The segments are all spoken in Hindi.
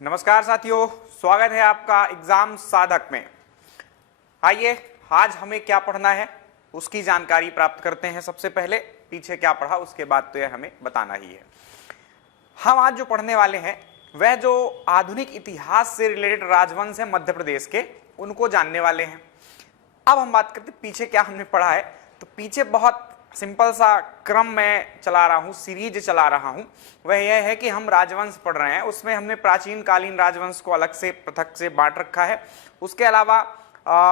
नमस्कार साथियों, स्वागत है आपका एग्जाम साधक में। आइए आज हमें क्या पढ़ना है उसकी जानकारी प्राप्त करते हैं। सबसे पहले पीछे क्या पढ़ा उसके बाद तो यह हमें बताना ही है। हम आज जो पढ़ने वाले हैं वह जो आधुनिक इतिहास से रिलेटेड राजवंश है मध्य प्रदेश के, उनको जानने वाले हैं। अब हम बात करते हैं पीछे क्या हमने पढ़ा है। तो पीछे बहुत सिंपल सा क्रम में चला रहा हूँ, सीरीज चला रहा हूँ। वह यह है कि हम राजवंश पढ़ रहे हैं, उसमें हमने प्राचीन कालीन राजवंश को अलग से पृथक से बांट रखा है। उसके अलावा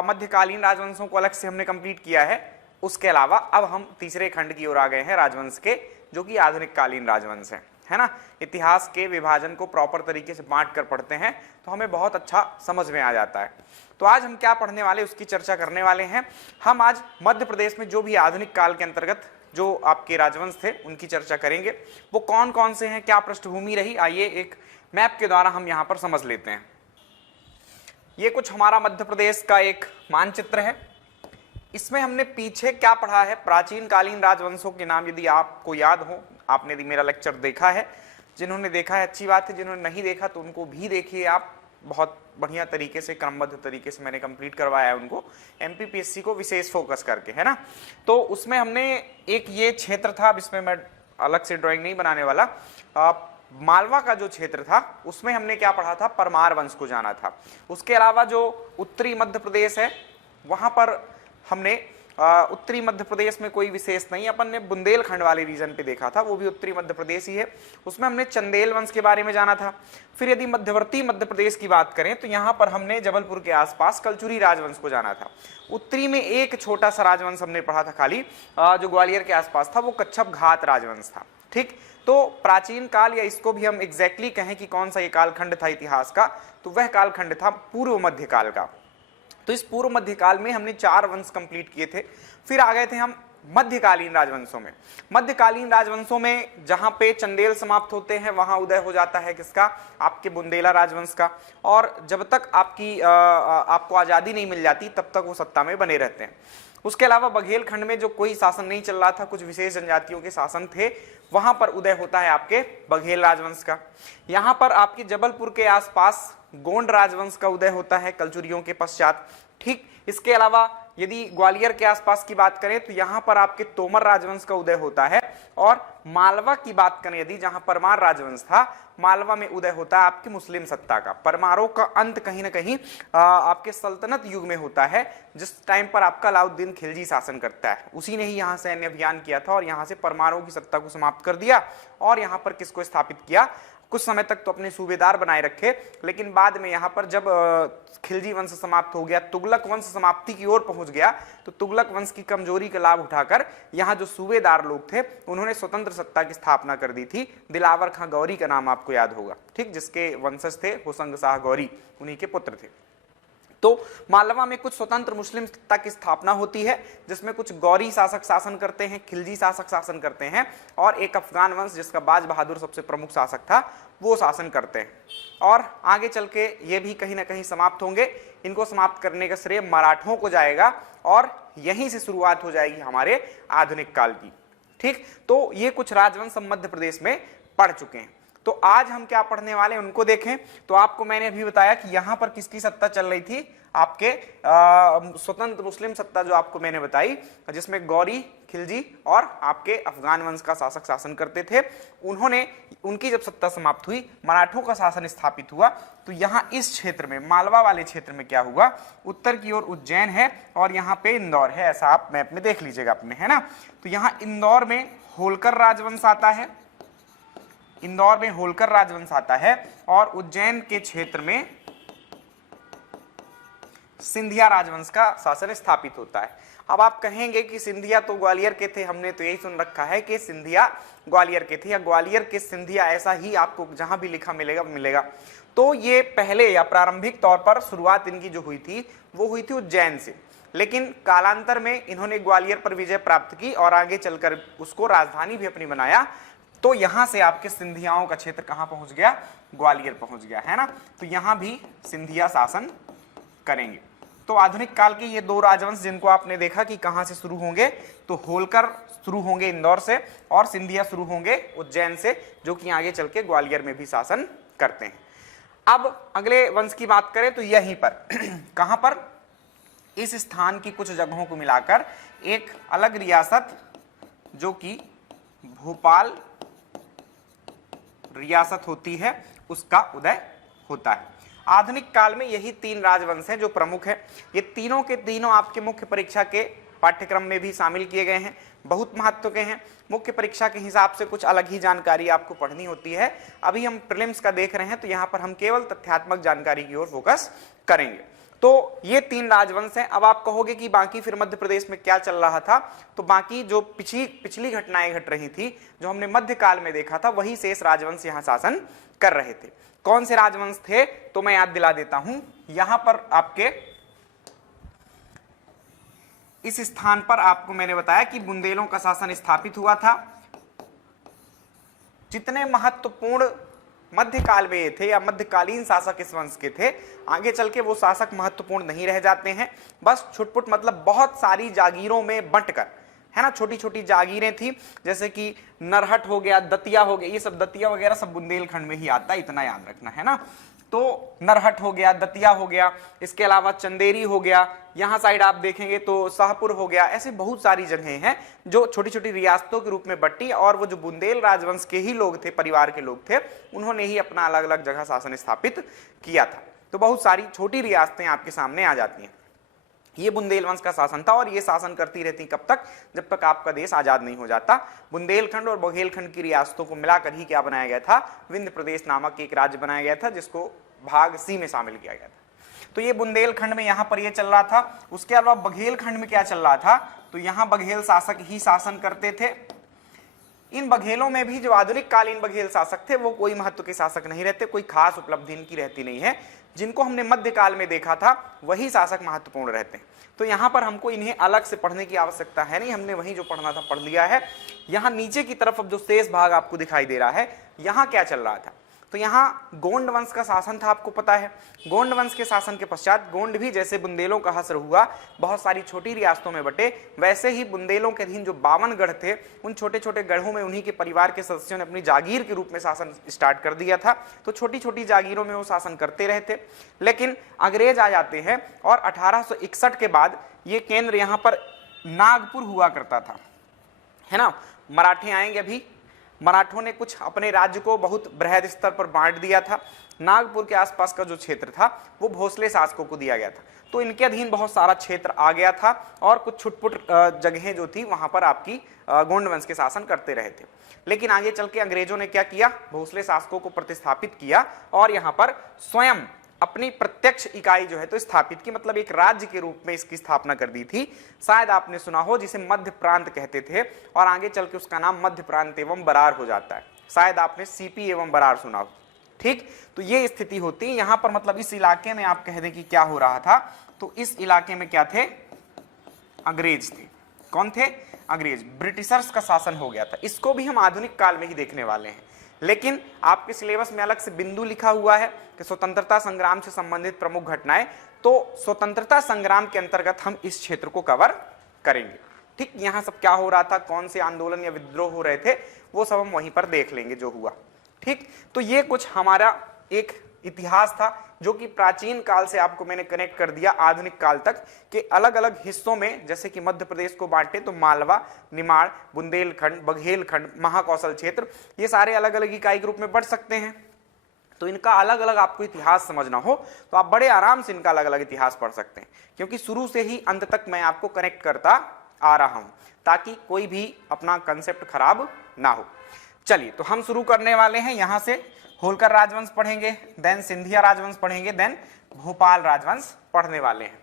मध्यकालीन राजवंशों को अलग से हमने कंप्लीट किया है। उसके अलावा अब हम तीसरे खंड की ओर आ गए हैं राजवंश के, जो कि आधुनिक कालीन राजवंश है ना। इतिहास के विभाजन को प्रॉपर तरीके से बांट कर पढ़ते हैं तो हमें बहुत अच्छा समझ में आ जाता है। तो आज हम क्या पढ़ने वाले उसकी चर्चा करने वाले हैं। हम आज मध्य प्रदेश में जो भी आधुनिक काल के अंतर्गत जो आपके राजवंश थे उनकी चर्चा करेंगे। वो कौन कौन से हैं, क्या पृष्ठभूमि रही, आइए एक मैप के द्वारा हम यहाँ पर समझ लेते हैं। ये कुछ हमारा मध्य प्रदेश का एक मानचित्र है। इसमें हमने पीछे क्या पढ़ा है, प्राचीन कालीन राजवंशों के नाम यदि आपको याद हो, आपने यदि मेरा लेक्चर देखा है, जिन्होंने देखा है अच्छी बात है, जिन्होंने नहीं देखा तो उनको भी देखिए आप। बहुत बढ़िया तरीके से क्रमबद्ध तरीके से मैंने कंप्लीट करवाया है उनको, एमपीपीएससी को विशेष फोकस करके, है ना। तो उसमें हमने एक ये क्षेत्र था, अब इसमें मैं अलग से ड्राइंग नहीं बनाने वाला। मालवा का जो क्षेत्र था उसमें हमने क्या पढ़ा था, परमार वंश को जाना था। उसके अलावा जो उत्तरी मध्य प्रदेश है वहां पर हमने उत्तरी मध्य प्रदेश में कोई विशेष नहीं, अपन ने बुंदेलखंड वाले रीजन पे देखा था, वो भी उत्तरी मध्य प्रदेश ही है। उसमें हमने चंदेल वंश के बारे में जाना था। फिर यदि मध्यवर्ती मध्य प्रदेश की बात करें तो यहाँ पर हमने जबलपुर के आसपास कलचुरी राजवंश को जाना था। उत्तरी में एक छोटा सा राजवंश हमने पढ़ा था खाली, जो ग्वालियर के आसपास था, वो कच्छप घात राजवंश था। ठीक, तो प्राचीन काल, या इसको भी हम एग्जैक्टली कहें कि कौन सा ये कालखंड था इतिहास का, तो वह कालखंड था पूर्व मध्यकाल का। तो इस पूर्व मध्यकाल में हमने 4 वंश कंप्लीट किए थे। फिर आ गए थे हम मध्यकालीन राजवंशों में। मध्यकालीन राजवंशों में जहां पे चंदेल समाप्त होते हैं वहां उदय हो जाता है किसका, आपके बुंदेला राजवंश का। और जब तक आपको आजादी नहीं मिल जाती तब तक वो सत्ता में बने रहते हैं। उसके अलावा बघेलखंड में जो कोई शासन नहीं चल रहा था, कुछ विशेष जनजातियों के शासन थे, वहां पर उदय होता है आपके बघेल राजवंश का। यहाँ पर आपके जबलपुर के आसपास गोंड राजवंश का उदय होता है कलचुरियों के पश्चात। ठीक, इसके अलावा यदि ग्वालियर के आसपास की बात करें तो यहाँ पर आपके तोमर राजवंश का उदय होता है। और मालवा की बात करें यदि, जहां परमार राजवंश था, मालवा में उदय होता है आपकी मुस्लिम सत्ता का। परमारों का अंत कहीं ना कहीं आपके सल्तनत युग में होता है, जिस टाइम पर आपका अलाउद्दीन खिलजी शासन करता है। उसी ने ही यहाँ सैन्य अभियान किया था और यहाँ से परमारों की सत्ता को समाप्त कर दिया और यहाँ पर किसको स्थापित किया, कुछ समय तक तो अपने सूबेदार बनाए रखे, लेकिन बाद में यहाँ पर जब खिलजी वंश समाप्त हो गया, तुगलक वंश समाप्ति की ओर पहुंच गया, तो तुगलक वंश की कमजोरी का लाभ उठाकर यहाँ जो सूबेदार लोग थे उन्होंने स्वतंत्र सत्ता की स्थापना कर दी थी। दिलावर खां गौरी का नाम आपको याद होगा, ठीक, जिसके वंशज थे होशंग शाह गौरी, उन्हीं के पुत्र थे। तो मालवा में कुछ स्वतंत्र मुस्लिम सत्ता की स्थापना होती है, जिसमें कुछ गौरी शासक शासन करते हैं, खिलजी शासक शासन करते हैं, और एक अफगान वंश जिसका बाज बहादुर सबसे प्रमुख शासक था वो शासन करते हैं। और आगे चल के ये भी कहीं ना कहीं समाप्त होंगे। इनको समाप्त करने का श्रेय मराठों को जाएगा और यहीं से शुरुआत हो जाएगी हमारे आधुनिक काल की। ठीक, तो ये कुछ राजवंश हम मध्य प्रदेश में पढ़ चुके हैं। तो आज हम क्या पढ़ने वाले हैं उनको देखें। तो आपको मैंने अभी बताया कि यहां पर किसकी सत्ता चल रही थी, आपके स्वतंत्र मुस्लिम सत्ता जो आपको मैंने बताई, जिसमें गौरी, खिलजी और आपके अफगान वंश का शासक शासन करते थे। उनकी जब सत्ता समाप्त हुई, मराठों का शासन स्थापित हुआ, तो यहाँ इस क्षेत्र में, मालवा वाले क्षेत्र में क्या हुआ, उत्तर की ओर उज्जैन है और यहाँ पे इंदौर है, ऐसा आप मैप में देख लीजिएगा अपने, है ना। तो यहाँ इंदौर में होलकर राजवंश आता है, इंदौर में होलकर राजवंश आता है, और उज्जैन के क्षेत्र में सिंधिया राजवंश का शासन स्थापित होता है। अब आप कहेंगे कि सिंधिया तो ग्वालियर के थे, हमने तो यही सुन रखा है कि सिंधिया ग्वालियर के थे, या ग्वालियर के सिंधिया, ऐसा ही आपको जहां भी लिखा मिलेगा। तो ये पहले या प्रारंभिक तौर पर शुरुआत इनकी जो हुई थी वो हुई थी उज्जैन से, लेकिन कालांतर में इन्होंने ग्वालियर पर विजय प्राप्त की और आगे चलकर उसको राजधानी भी अपनी बनाया। तो यहां से आपके सिंधियाओं का क्षेत्र कहां पहुंच गया, ग्वालियर पहुंच गया, है ना। तो यहां भी सिंधिया शासन करेंगे। तो आधुनिक काल के ये 2 राजवंश जिनको आपने देखा कि कहां से शुरू होंगे, तो होलकर शुरू होंगे इंदौर से और सिंधिया शुरू होंगे उज्जैन से, जो कि आगे चल के ग्वालियर में भी शासन करते हैं। अब अगले वंश की बात करें तो यहीं पर कहां पर, इस स्थान की कुछ जगहों को मिलाकर एक अलग रियासत जो कि भोपाल रियासत होती है, उसका उदय होता है। आधुनिक काल में यही 3 राजवंश हैं जो प्रमुख हैं। ये तीनों के तीनों आपके मुख्य परीक्षा के पाठ्यक्रम में भी शामिल किए गए हैं, बहुत महत्व के हैं। मुख्य परीक्षा के हिसाब से कुछ अलग ही जानकारी आपको पढ़नी होती है। अभी हम प्रीलिम्स का देख रहे हैं तो यहाँ पर हम केवल तथ्यात्मक जानकारी की ओर फोकस करेंगे। तो ये 3 राजवंश हैं। अब आप कहोगे कि बाकी फिर मध्य प्रदेश में क्या चल रहा था, तो बाकी जो पिछली घटनाएं घट रही थी, जो हमने मध्यकाल में देखा था, वही शेष राजवंश यहाँ शासन कर रहे थे। कौन से राजवंश थे, तो मैं याद दिला देता हूं। यहां पर आपके इस स्थान पर आपको मैंने बताया कि बुंदेलों का शासन स्थापित हुआ था। जितने महत्वपूर्ण मध्यकाल में ये थे या मध्यकालीन शासक इस वंश के थे, आगे चल के वो शासक महत्वपूर्ण नहीं रह जाते हैं। बस छुटपुट मतलब बहुत सारी जागीरों में बंटकर, है ना, छोटी छोटी जागीरें थी, जैसे कि नरहट हो गया, दतिया हो गया, ये सब दतिया वगैरह सब बुंदेलखंड में ही आता है, इतना याद रखना है ना। तो नरहट हो गया, दतिया हो गया, इसके अलावा चंदेरी हो गया, यहाँ साइड आप देखेंगे तो शाहपुर हो गया। ऐसे बहुत सारी जगहें हैं जो छोटी छोटी रियासतों के रूप में बटी, और वो जो बुंदेल राजवंश के ही लोग थे, परिवार के लोग थे, उन्होंने ही अपना अलग अलग जगह शासन स्थापित किया था। तो बहुत सारी छोटी रियासतें आपके सामने आ जाती हैं। ये बुंदेल वंश का शासन था, और ये शासन करती रहती कब तक, जब तक आपका देश आजाद नहीं हो जाता। बुंदेलखंड और बघेलखंड की रियासतों को मिलाकर ही क्या बनाया गया था, विंध्य प्रदेश नामक एक राज्य बनाया गया था, जिसको भाग सी में शामिल किया गया था। तो ये बुंदेलखंड में यहाँ पर ये चल रहा था। उसके अलावा बघेलखंड में क्या चल रहा था, तो यहाँ बघेल शासक ही शासन करते थे। इन बघेलों में भी जो आधुनिक कालीन बघेल शासक थे, वो कोई महत्व के शासक नहीं रहते, कोई खास उपलब्धि इनकी रहती नहीं है। जिनको हमने मध्यकाल में देखा था, वही शासक महत्वपूर्ण रहते हैं। तो यहाँ पर हमको इन्हें अलग से पढ़ने की आवश्यकता है नहीं, हमने वही जो पढ़ना था पढ़ लिया है। यहाँ नीचे की तरफ अब जो शेष भाग आपको दिखाई दे रहा है, यहाँ क्या चल रहा था, तो यहाँ गोंड वंश का शासन था, आपको पता है। गोंड वंश के शासन के पश्चात गोंड भी जैसे बुंदेलों का हस्र हुआ, बहुत सारी छोटी रियासतों में बटे, वैसे ही बुंदेलों के अधीन जो 52 गढ़ थे, उन छोटे छोटे गढ़ों में उन्हीं के परिवार के सदस्यों ने अपनी जागीर के रूप में शासन स्टार्ट कर दिया था। तो छोटी छोटी जागीरों में वो शासन करते रहे थे। लेकिन अंग्रेज आ जाते हैं, और 1861 के बाद ये केंद्र यहाँ पर नागपुर हुआ करता था, है ना। मराठे आएंगे अभी, मराठों ने कुछ अपने राज्य को बहुत बृहद स्तर पर बांट दिया था। नागपुर के आसपास का जो क्षेत्र था वो भोसले शासकों को दिया गया था, तो इनके अधीन बहुत सारा क्षेत्र आ गया था, और कुछ छुटपुट जगहें जो थी वहां पर आपकी गोंड वंश के शासन करते रहे थे। लेकिन आगे चल के अंग्रेजों ने क्या किया, भोसले शासकों को प्रतिस्थापित किया, और यहाँ पर स्वयं अपनी प्रत्यक्ष इकाई जो है तो स्थापित की, मतलब एक राज्य के रूप में इसकी स्थापना कर दी थी। शायद आपने सुना हो, जिसे मध्य प्रांत कहते थे, और आगे चल के उसका नाम मध्य प्रांत एवं बरार हो जाता है। शायद आपने सीपी एवं बरार सुना हो, ठीक। तो ये स्थिति होती है यहाँ पर, मतलब इस इलाके में आप कह दें कि क्या हो रहा था, तो इस इलाके में क्या थे, अंग्रेज थे। कौन थे, अंग्रेज, ब्रिटिशर्स का शासन हो गया था। इसको भी हम आधुनिक काल में ही देखने वाले हैं। लेकिन आपके सिलेबस में अलग से बिंदु लिखा हुआ है कि स्वतंत्रता संग्राम से संबंधित प्रमुख घटनाएं, तो स्वतंत्रता संग्राम के अंतर्गत हम इस क्षेत्र को कवर करेंगे, ठीक। यहां सब क्या हो रहा था, कौन से आंदोलन या विद्रोह हो रहे थे, वो सब हम वहीं पर देख लेंगे जो हुआ, ठीक। तो ये कुछ हमारा एक इतिहास था, जो कि प्राचीन काल से आपको मैंने कनेक्ट कर दिया आधुनिक काल तक के अलग अलग हिस्सों में। जैसे कि मध्य प्रदेश को बांटे तो मालवा, निमाड़, बुंदेलखंड, बघेलखंड, महाकौशल क्षेत्र, ये सारे अलग अलग इकाई के रूप में बढ़ सकते हैं। तो इनका अलग अलग आपको इतिहास समझना हो तो आप बड़े आराम से इनका अलग अलग इतिहास पढ़ सकते हैं, क्योंकि शुरू से ही अंत तक मैं आपको कनेक्ट करता आ रहा हूं, ताकि कोई भी अपना कंसेप्ट खराब ना हो। चलिए, तो हम शुरू करने वाले हैं। यहां से होलकर राजवंश पढ़ेंगे, देन सिंधिया राजवंश पढ़ेंगे, देन भोपाल राजवंश पढ़ने वाले हैं।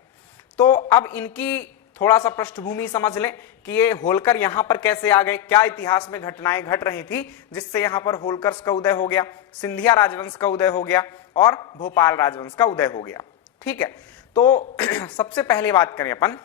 तो अब इनकी थोड़ा सा पृष्ठभूमि समझ लें कि ये होलकर यहां पर कैसे आ गए, क्या इतिहास में घटनाएं घट रही थी जिससे यहां पर होलकर्स का उदय हो गया, सिंधिया राजवंश का उदय हो गया, और भोपाल राजवंश का उदय हो गया, ठीक है। तो सबसे पहले बात करें अपन,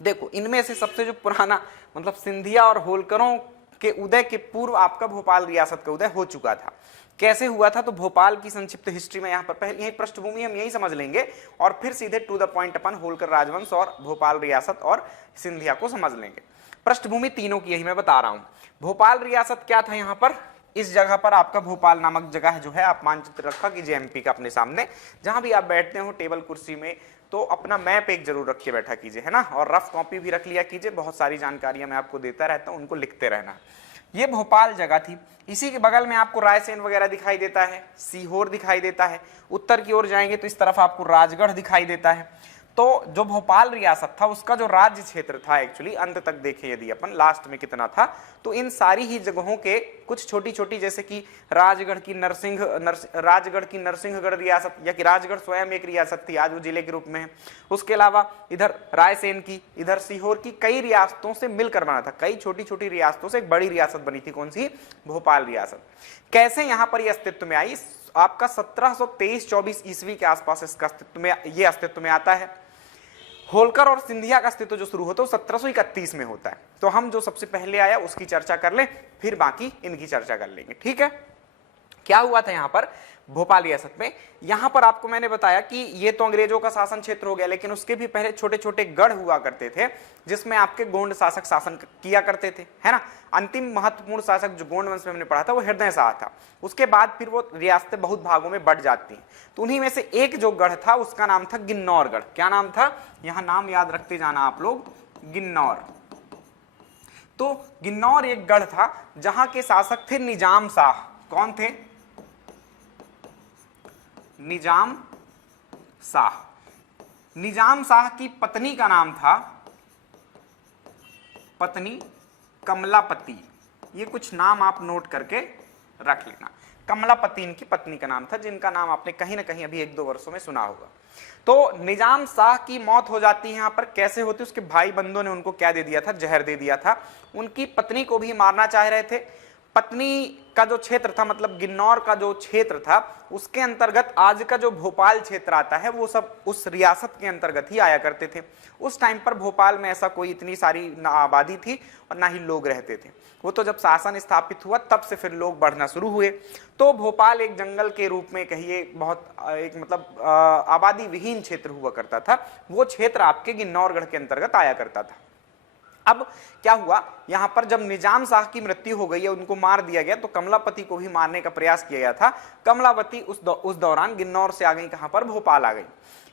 देखो इनमें से सबसे जो पुराना, मतलब सिंधिया और होलकरों के उदय के पूर्व आपका भोपाल रियासत का उदय हो चुका था। कैसे हुआ था, तो भोपाल की संक्षिप्त हिस्ट्री में यहाँ पर पहले यही पृष्ठभूमि हम यही समझ लेंगे, और फिर सीधे टू द पॉइंट अपन होलकर राजवंश और भोपाल रियासत और सिंधिया को समझ लेंगे। पृष्ठभूमि तीनों की यही मैं बता रहा हूं। भोपाल रियासत क्या था, यहाँ पर इस जगह पर आपका भोपाल नामक जगह जो है, आप मानचित्र रखा कीजिए एमपी का अपने सामने, जहां भी आप बैठते हो टेबल कुर्सी में, तो अपना मैप एक जरूर रख के बैठा कीजिए, है ना, और रफ कॉपी भी रख लिया कीजिए। बहुत सारी जानकारियां मैं आपको देता रहता हूं, उनको लिखते रहना। ये भोपाल जगह थी। इसी के बगल में आपको रायसेन वगैरह दिखाई देता है, सीहोर दिखाई देता है। उत्तर की ओर जाएंगे तो इस तरफ आपको राजगढ़ दिखाई देता है। तो जो भोपाल रियासत था उसका जो राज्य क्षेत्र था, एक्चुअली अंत तक देखें यदि अपन, लास्ट में कितना था, तो इन सारी ही जगहों के कुछ छोटी छोटी, जैसे कि राजगढ़ की नरसिंहगढ़ रियासत, या कि राजगढ़ स्वयं एक रियासत थी, आज वो जिले के रूप में है। उसके अलावा इधर रायसेन की, इधर सीहोर की, कई रियासतों से मिलकर बना था, कई छोटी छोटी रियासतों से एक बड़ी रियासत बनी थी। कौन सी? भोपाल रियासत। कैसे यहां पर ये अस्तित्व में आई? आपका 1723-24 ईस्वी के आसपास इसका अस्तित्व में आता है। होलकर और सिंधिया का अस्तित्व जो शुरू होता है 1731 में होता है। तो हम जो सबसे पहले आया उसकी चर्चा कर लें, फिर बाकी इनकी चर्चा कर लेंगे, ठीक है। क्या हुआ था यहां पर भोपाल रियासत में? यहां पर आपको मैंने बताया कि ये तो अंग्रेजों का शासन क्षेत्र हो गया, लेकिन उसके भी पहले छोटे छोटे गढ़ हुआ करते थे, जिसमें आपके गोंड शासक शासन किया करते थे, है ना। अंतिम महत्वपूर्ण शासक जो गोंड वंश में हमने पढ़ा था वो हृदय शाह था। उसके बाद फिर वो रियासतें बहुत भागों में बढ़ जाती हैं। तो उन्हीं में से एक जो गढ़ था उसका नाम था गिन्नौरगढ़। क्या नाम था? यहां नाम याद रखते जाना आप लोग, गिन्नौर। तो गिन्नौर एक गढ़ था जहां के शासक थे निजाम शाह। कौन थे? निजाम शाह। निजाम शाह की पत्नी का नाम था पत्नी कमलापति। ये कुछ नाम आप नोट करके रख लेना। कमलापति इनकी पत्नी का नाम था, जिनका नाम आपने कहीं ना कहीं अभी 1-2 वर्षों में सुना होगा। तो निजाम शाह की मौत हो जाती है। यहां पर कैसे होती? उसके भाई बंदों ने उनको क्या दे दिया था? जहर दे दिया था। उनकी पत्नी को भी मारना चाह रहे थे। पत्नी का जो क्षेत्र था, मतलब गिन्नौर का जो क्षेत्र था, उसके अंतर्गत आज का जो भोपाल क्षेत्र आता है वो सब उस रियासत के अंतर्गत ही आया करते थे। उस टाइम पर भोपाल में ऐसा कोई इतनी सारी ना आबादी थी और ना ही लोग रहते थे। वो तो जब शासन स्थापित हुआ तब से फिर लोग बढ़ना शुरू हुए। तो भोपाल एक जंगल के रूप में कहिए, बहुत एक मतलब आबादी विहीन क्षेत्र हुआ करता था। वो क्षेत्र आपके गिन्नौरगढ़ के अंतर्गत आया करता था। अब क्या हुआ, यहां पर जब निजाम शाह की मृत्यु हो गई है, उनको मार दिया गया, तो कमलापति को भी मारने का प्रयास किया गया था। कमलापति उस दौरान गिन्नौर से आ गई, कहां पर? भोपाल आ गई।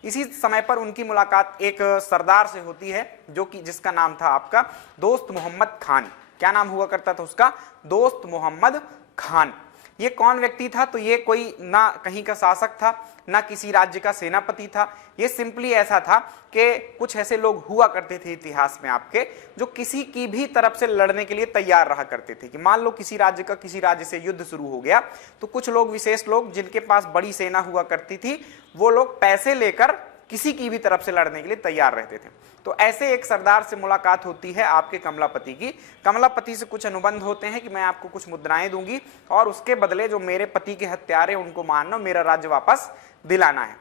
इसी समय पर उनकी मुलाकात एक सरदार से होती है, जो कि जिसका नाम था आपका दोस्त मोहम्मद खान। क्या नाम हुआ करता था उसका? दोस्त मोहम्मद खान। ये कौन व्यक्ति था? तो ये कोई ना कहीं का शासक था, ना किसी राज्य का सेनापति था। ये सिंपली ऐसा था कि कुछ ऐसे लोग हुआ करते थे इतिहास में आपके, जो किसी की भी तरफ से लड़ने के लिए तैयार रहा करते थे। कि मान लो किसी राज्य से युद्ध शुरू हो गया, तो कुछ लोग, विशेष लोग जिनके पास बड़ी सेना हुआ करती थी, वो लोग पैसे लेकर किसी की भी तरफ से लड़ने के लिए तैयार रहते थे। तो ऐसे एक सरदार से मुलाकात होती है आपके कमलापति की। कमलापति से कुछ अनुबंध होते हैं कि मैं आपको कुछ मुद्राएं दूंगी और उसके बदले जो मेरे पति के हत्यारे उनको मारना, मेरा राज्य वापस दिलाना है।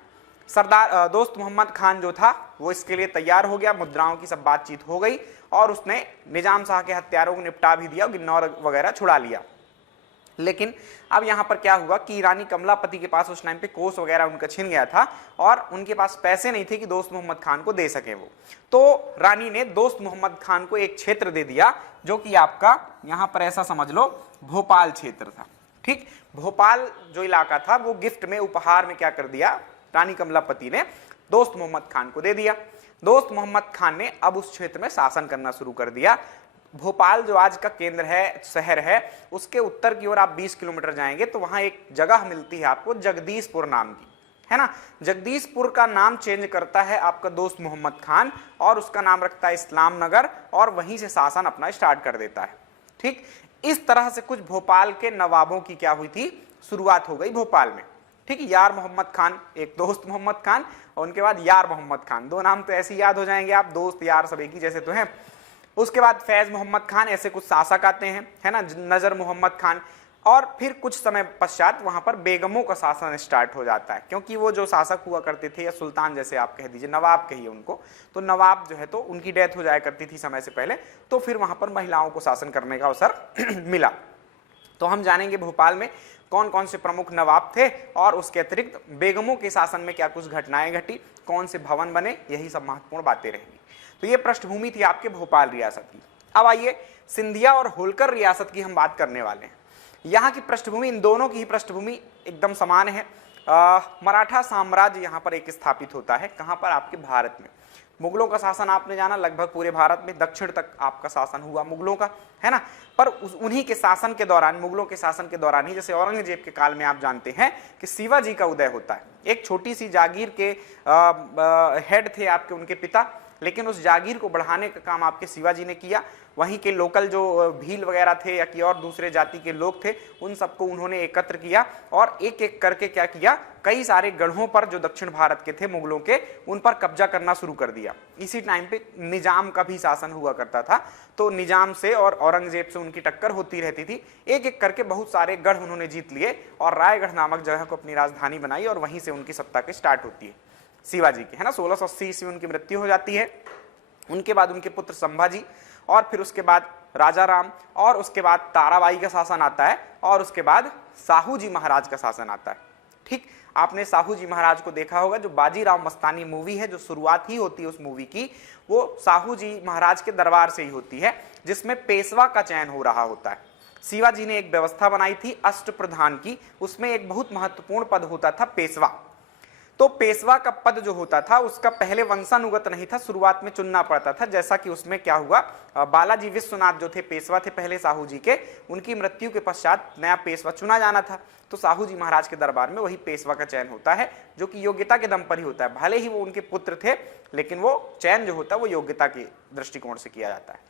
सरदार दोस्त मोहम्मद खान जो था वो इसके लिए तैयार हो गया। मुद्राओं की सब बातचीत हो गई और उसने निजाम शाह के हत्यारों को निपटा भी दिया, गिन्नौर वगैरह छुड़ा लिया। लेकिन अब यहां पर क्या हुआ कि रानी कमलापति के पास उस टाइम पे कोष वगैरह उनका छिन गया था और उनके पास पैसे नहीं थे कि दोस्त मोहम्मद खान को दे सके वो। तो रानी ने दोस्त मोहम्मद खान को एक क्षेत्र दे दिया, जो कि आपका यहां पर ऐसा समझ लो भोपाल क्षेत्र था। ठीक, भोपाल जो इलाका था वो गिफ्ट में, उपहार में क्या कर दिया, रानी कमलापति ने दोस्त मोहम्मद खान को दे दिया। दोस्त मोहम्मद खान ने अब उस क्षेत्र में शासन करना शुरू कर दिया। भोपाल जो आज का केंद्र है, शहर है, उसके उत्तर की ओर आप 20 किलोमीटर जाएंगे तो वहां एक जगह मिलती है आपको जगदीशपुर नाम की, है ना। जगदीशपुर का नाम चेंज करता है आपका दोस्त मोहम्मद खान और उसका नाम रखता है इस्लाम नगर और वहीं से शासन अपना स्टार्ट कर देता है। ठीक, इस तरह से कुछ भोपाल के नवाबों की क्या हुई थी, शुरुआत हो गई भोपाल में। ठीक, यार मोहम्मद खान, एक दोस्त मोहम्मद खान और उनके बाद यार मोहम्मद खान, दो नाम तो ऐसे याद हो जाएंगे आप, दोस्त यार सब एक ही जैसे तो हैं। उसके बाद फैज मोहम्मद खान, ऐसे कुछ शासक आते हैं, है ना, नजर मोहम्मद खान। और फिर कुछ समय पश्चात वहां पर बेगमों का शासन स्टार्ट हो जाता है, क्योंकि वो जो शासक हुआ करते थे या सुल्तान जैसे आप कह दीजिए, नवाब कहिए उनको, तो नवाब जो है तो उनकी डेथ हो जाया करती थी समय से पहले, तो फिर वहां पर महिलाओं को शासन करने का अवसर मिला। तो हम जानेंगे भोपाल में कौन कौन से प्रमुख नवाब थे और उसके अतिरिक्त बेगमों के शासन में क्या कुछ घटनाएं घटी, कौन से भवन बने, यही सब महत्वपूर्ण बातें रहेंगी। तो ये पृष्ठभूमि थी आपके भोपाल रियासत की। अब आइए सिंधिया और होलकर रियासत की हम बात करने वाले हैं। यहाँ की पृष्ठभूमि, इन दोनों की पृष्ठभूमि एकदम समान है। मराठा साम्राज्य यहाँ पर एक स्थापित होता है, कहाँ पर? आपके भारत में। मुगलों का शासन आपने जाना लगभग पूरे भारत में, दक्षिण तक आपका शासन हुआ मुगलों का, है ना। पर उन्हीं के शासन के दौरान, मुगलों के शासन के दौरान ही, जैसे औरंगजेब के काल में आप जानते हैं कि शिवाजी का उदय होता है। एक छोटी सी जागीर के हेड थे आपके उनके पिता, लेकिन उस जागीर को बढ़ाने का काम आपके शिवाजी ने किया। वहीं के लोकल जो भील वगैरह थे या कि और दूसरे जाति के लोग थे, उन सबको उन्होंने एकत्र किया और एक एक करके क्या किया, कई सारे गढ़ों पर जो दक्षिण भारत के थे मुगलों के, उन पर कब्जा करना शुरू कर दिया। इसी टाइम पे निजाम का भी शासन हुआ करता था, तो निजाम से और औरंगजेब से उनकी टक्कर होती रहती थी। एक एक करके बहुत सारे गढ़ उन्होंने जीत लिए और रायगढ़ नामक जगह को अपनी राजधानी बनाई और वहीं से उनकी सत्ता की स्टार्ट होती है शिवाजी की, है ना। 1680 ईस्वी उनकी मृत्यु हो जाती है। उनके बाद उनके पुत्र संभाजी और फिर उसके बाद राजा राम और उसके बाद ताराबाई का शासन आता है और उसके बाद साहू जी महाराज का शासन आता है। ठीक, आपने साहू जी महाराज को देखा होगा, जो बाजीराव मस्तानी मूवी है, जो शुरुआत ही होती है उस मूवी की, वो साहू जी महाराज के दरबार से ही होती है, जिसमें पेशवा का चयन हो रहा होता है। शिवाजी ने एक व्यवस्था बनाई थी अष्टप्रधान की, उसमें एक बहुत महत्वपूर्ण पद होता था पेशवा। तो पेशवा का पद जो होता था उसका पहले वंशानुगत नहीं था, शुरुआत में चुनना पड़ता था। जैसा कि उसमें क्या हुआ, बालाजी विश्वनाथ जो थे पेशवा थे पहले साहू जी के, उनकी मृत्यु के पश्चात नया पेशवा चुना जाना था, तो साहू जी महाराज के दरबार में वही पेशवा का चयन होता है, जो कि योग्यता के दम पर ही होता है। भले ही वो उनके पुत्र थे, लेकिन वो चयन जो होता है वो योग्यता के दृष्टिकोण से किया जाता है।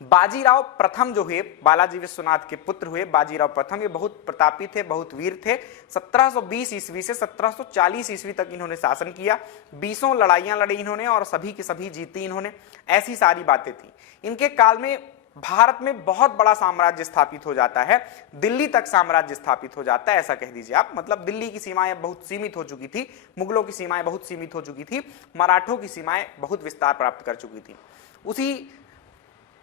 बाजीराव प्रथम जो हुए, बालाजी विश्वनाथ के पुत्र हुए बाजीराव प्रथम, ये बहुत प्रतापी थे, बहुत वीर थे। 1720 ईस्वी से 1740 ईस्वी तक इन्होंने शासन किया। 20 लड़ाइयां लड़ी इन्होंने और सभी की सभी जीती इन्होंने, ऐसी सारी बातें थी। इनके काल में भारत में बहुत बड़ा साम्राज्य स्थापित हो जाता है, दिल्ली तक साम्राज्य स्थापित हो जाता है, ऐसा कह दीजिए आप। मतलब दिल्ली की सीमाएं बहुत सीमित हो चुकी थी, मुगलों की सीमाएं बहुत सीमित हो चुकी थी, मराठों की सीमाएं बहुत विस्तार प्राप्त कर चुकी थी। उसी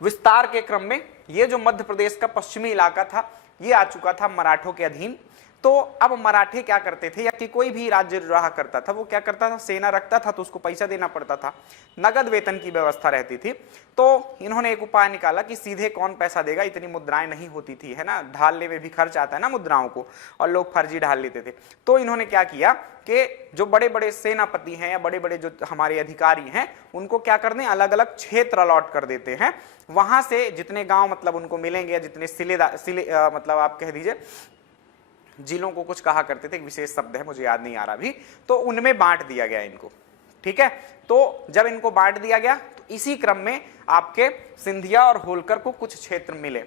विस्तार के क्रम में ये जो मध्य प्रदेश का पश्चिमी इलाका था, ये आ चुका था मराठों के अधीन। तो अब मराठे क्या करते थे, या कि कोई भी राज्य रहा करता था, वो क्या करता था, सेना रखता था तो उसको पैसा देना पड़ता था, नगद वेतन की व्यवस्था रहती थी। तो इन्होंने एक उपाय निकाला कि सीधे कौन पैसा देगा, इतनी मुद्राएं नहीं होती थी, है ना, ढालने में भी खर्च आता है ना मुद्राओं को, और लोग फर्जी ढाल लेते थे। तो इन्होंने क्या किया कि जो बड़े बड़े सेनापति हैं या बड़े बड़े जो हमारे अधिकारी हैं, उनको क्या करने, अलग अलग क्षेत्र अलॉट कर देते हैं। वहां से जितने गांव मतलब उनको मिलेंगे, या जितने सिले मतलब आप कह दीजिए जिलों को कुछ कहा करते थे, एक विशेष शब्द है मुझे याद नहीं आ रहा अभी, तो उनमें बांट दिया गया इनको। ठीक है, तो जब इनको बांट दिया गया तो इसी क्रम में आपके सिंधिया और होलकर को कुछ क्षेत्र मिले।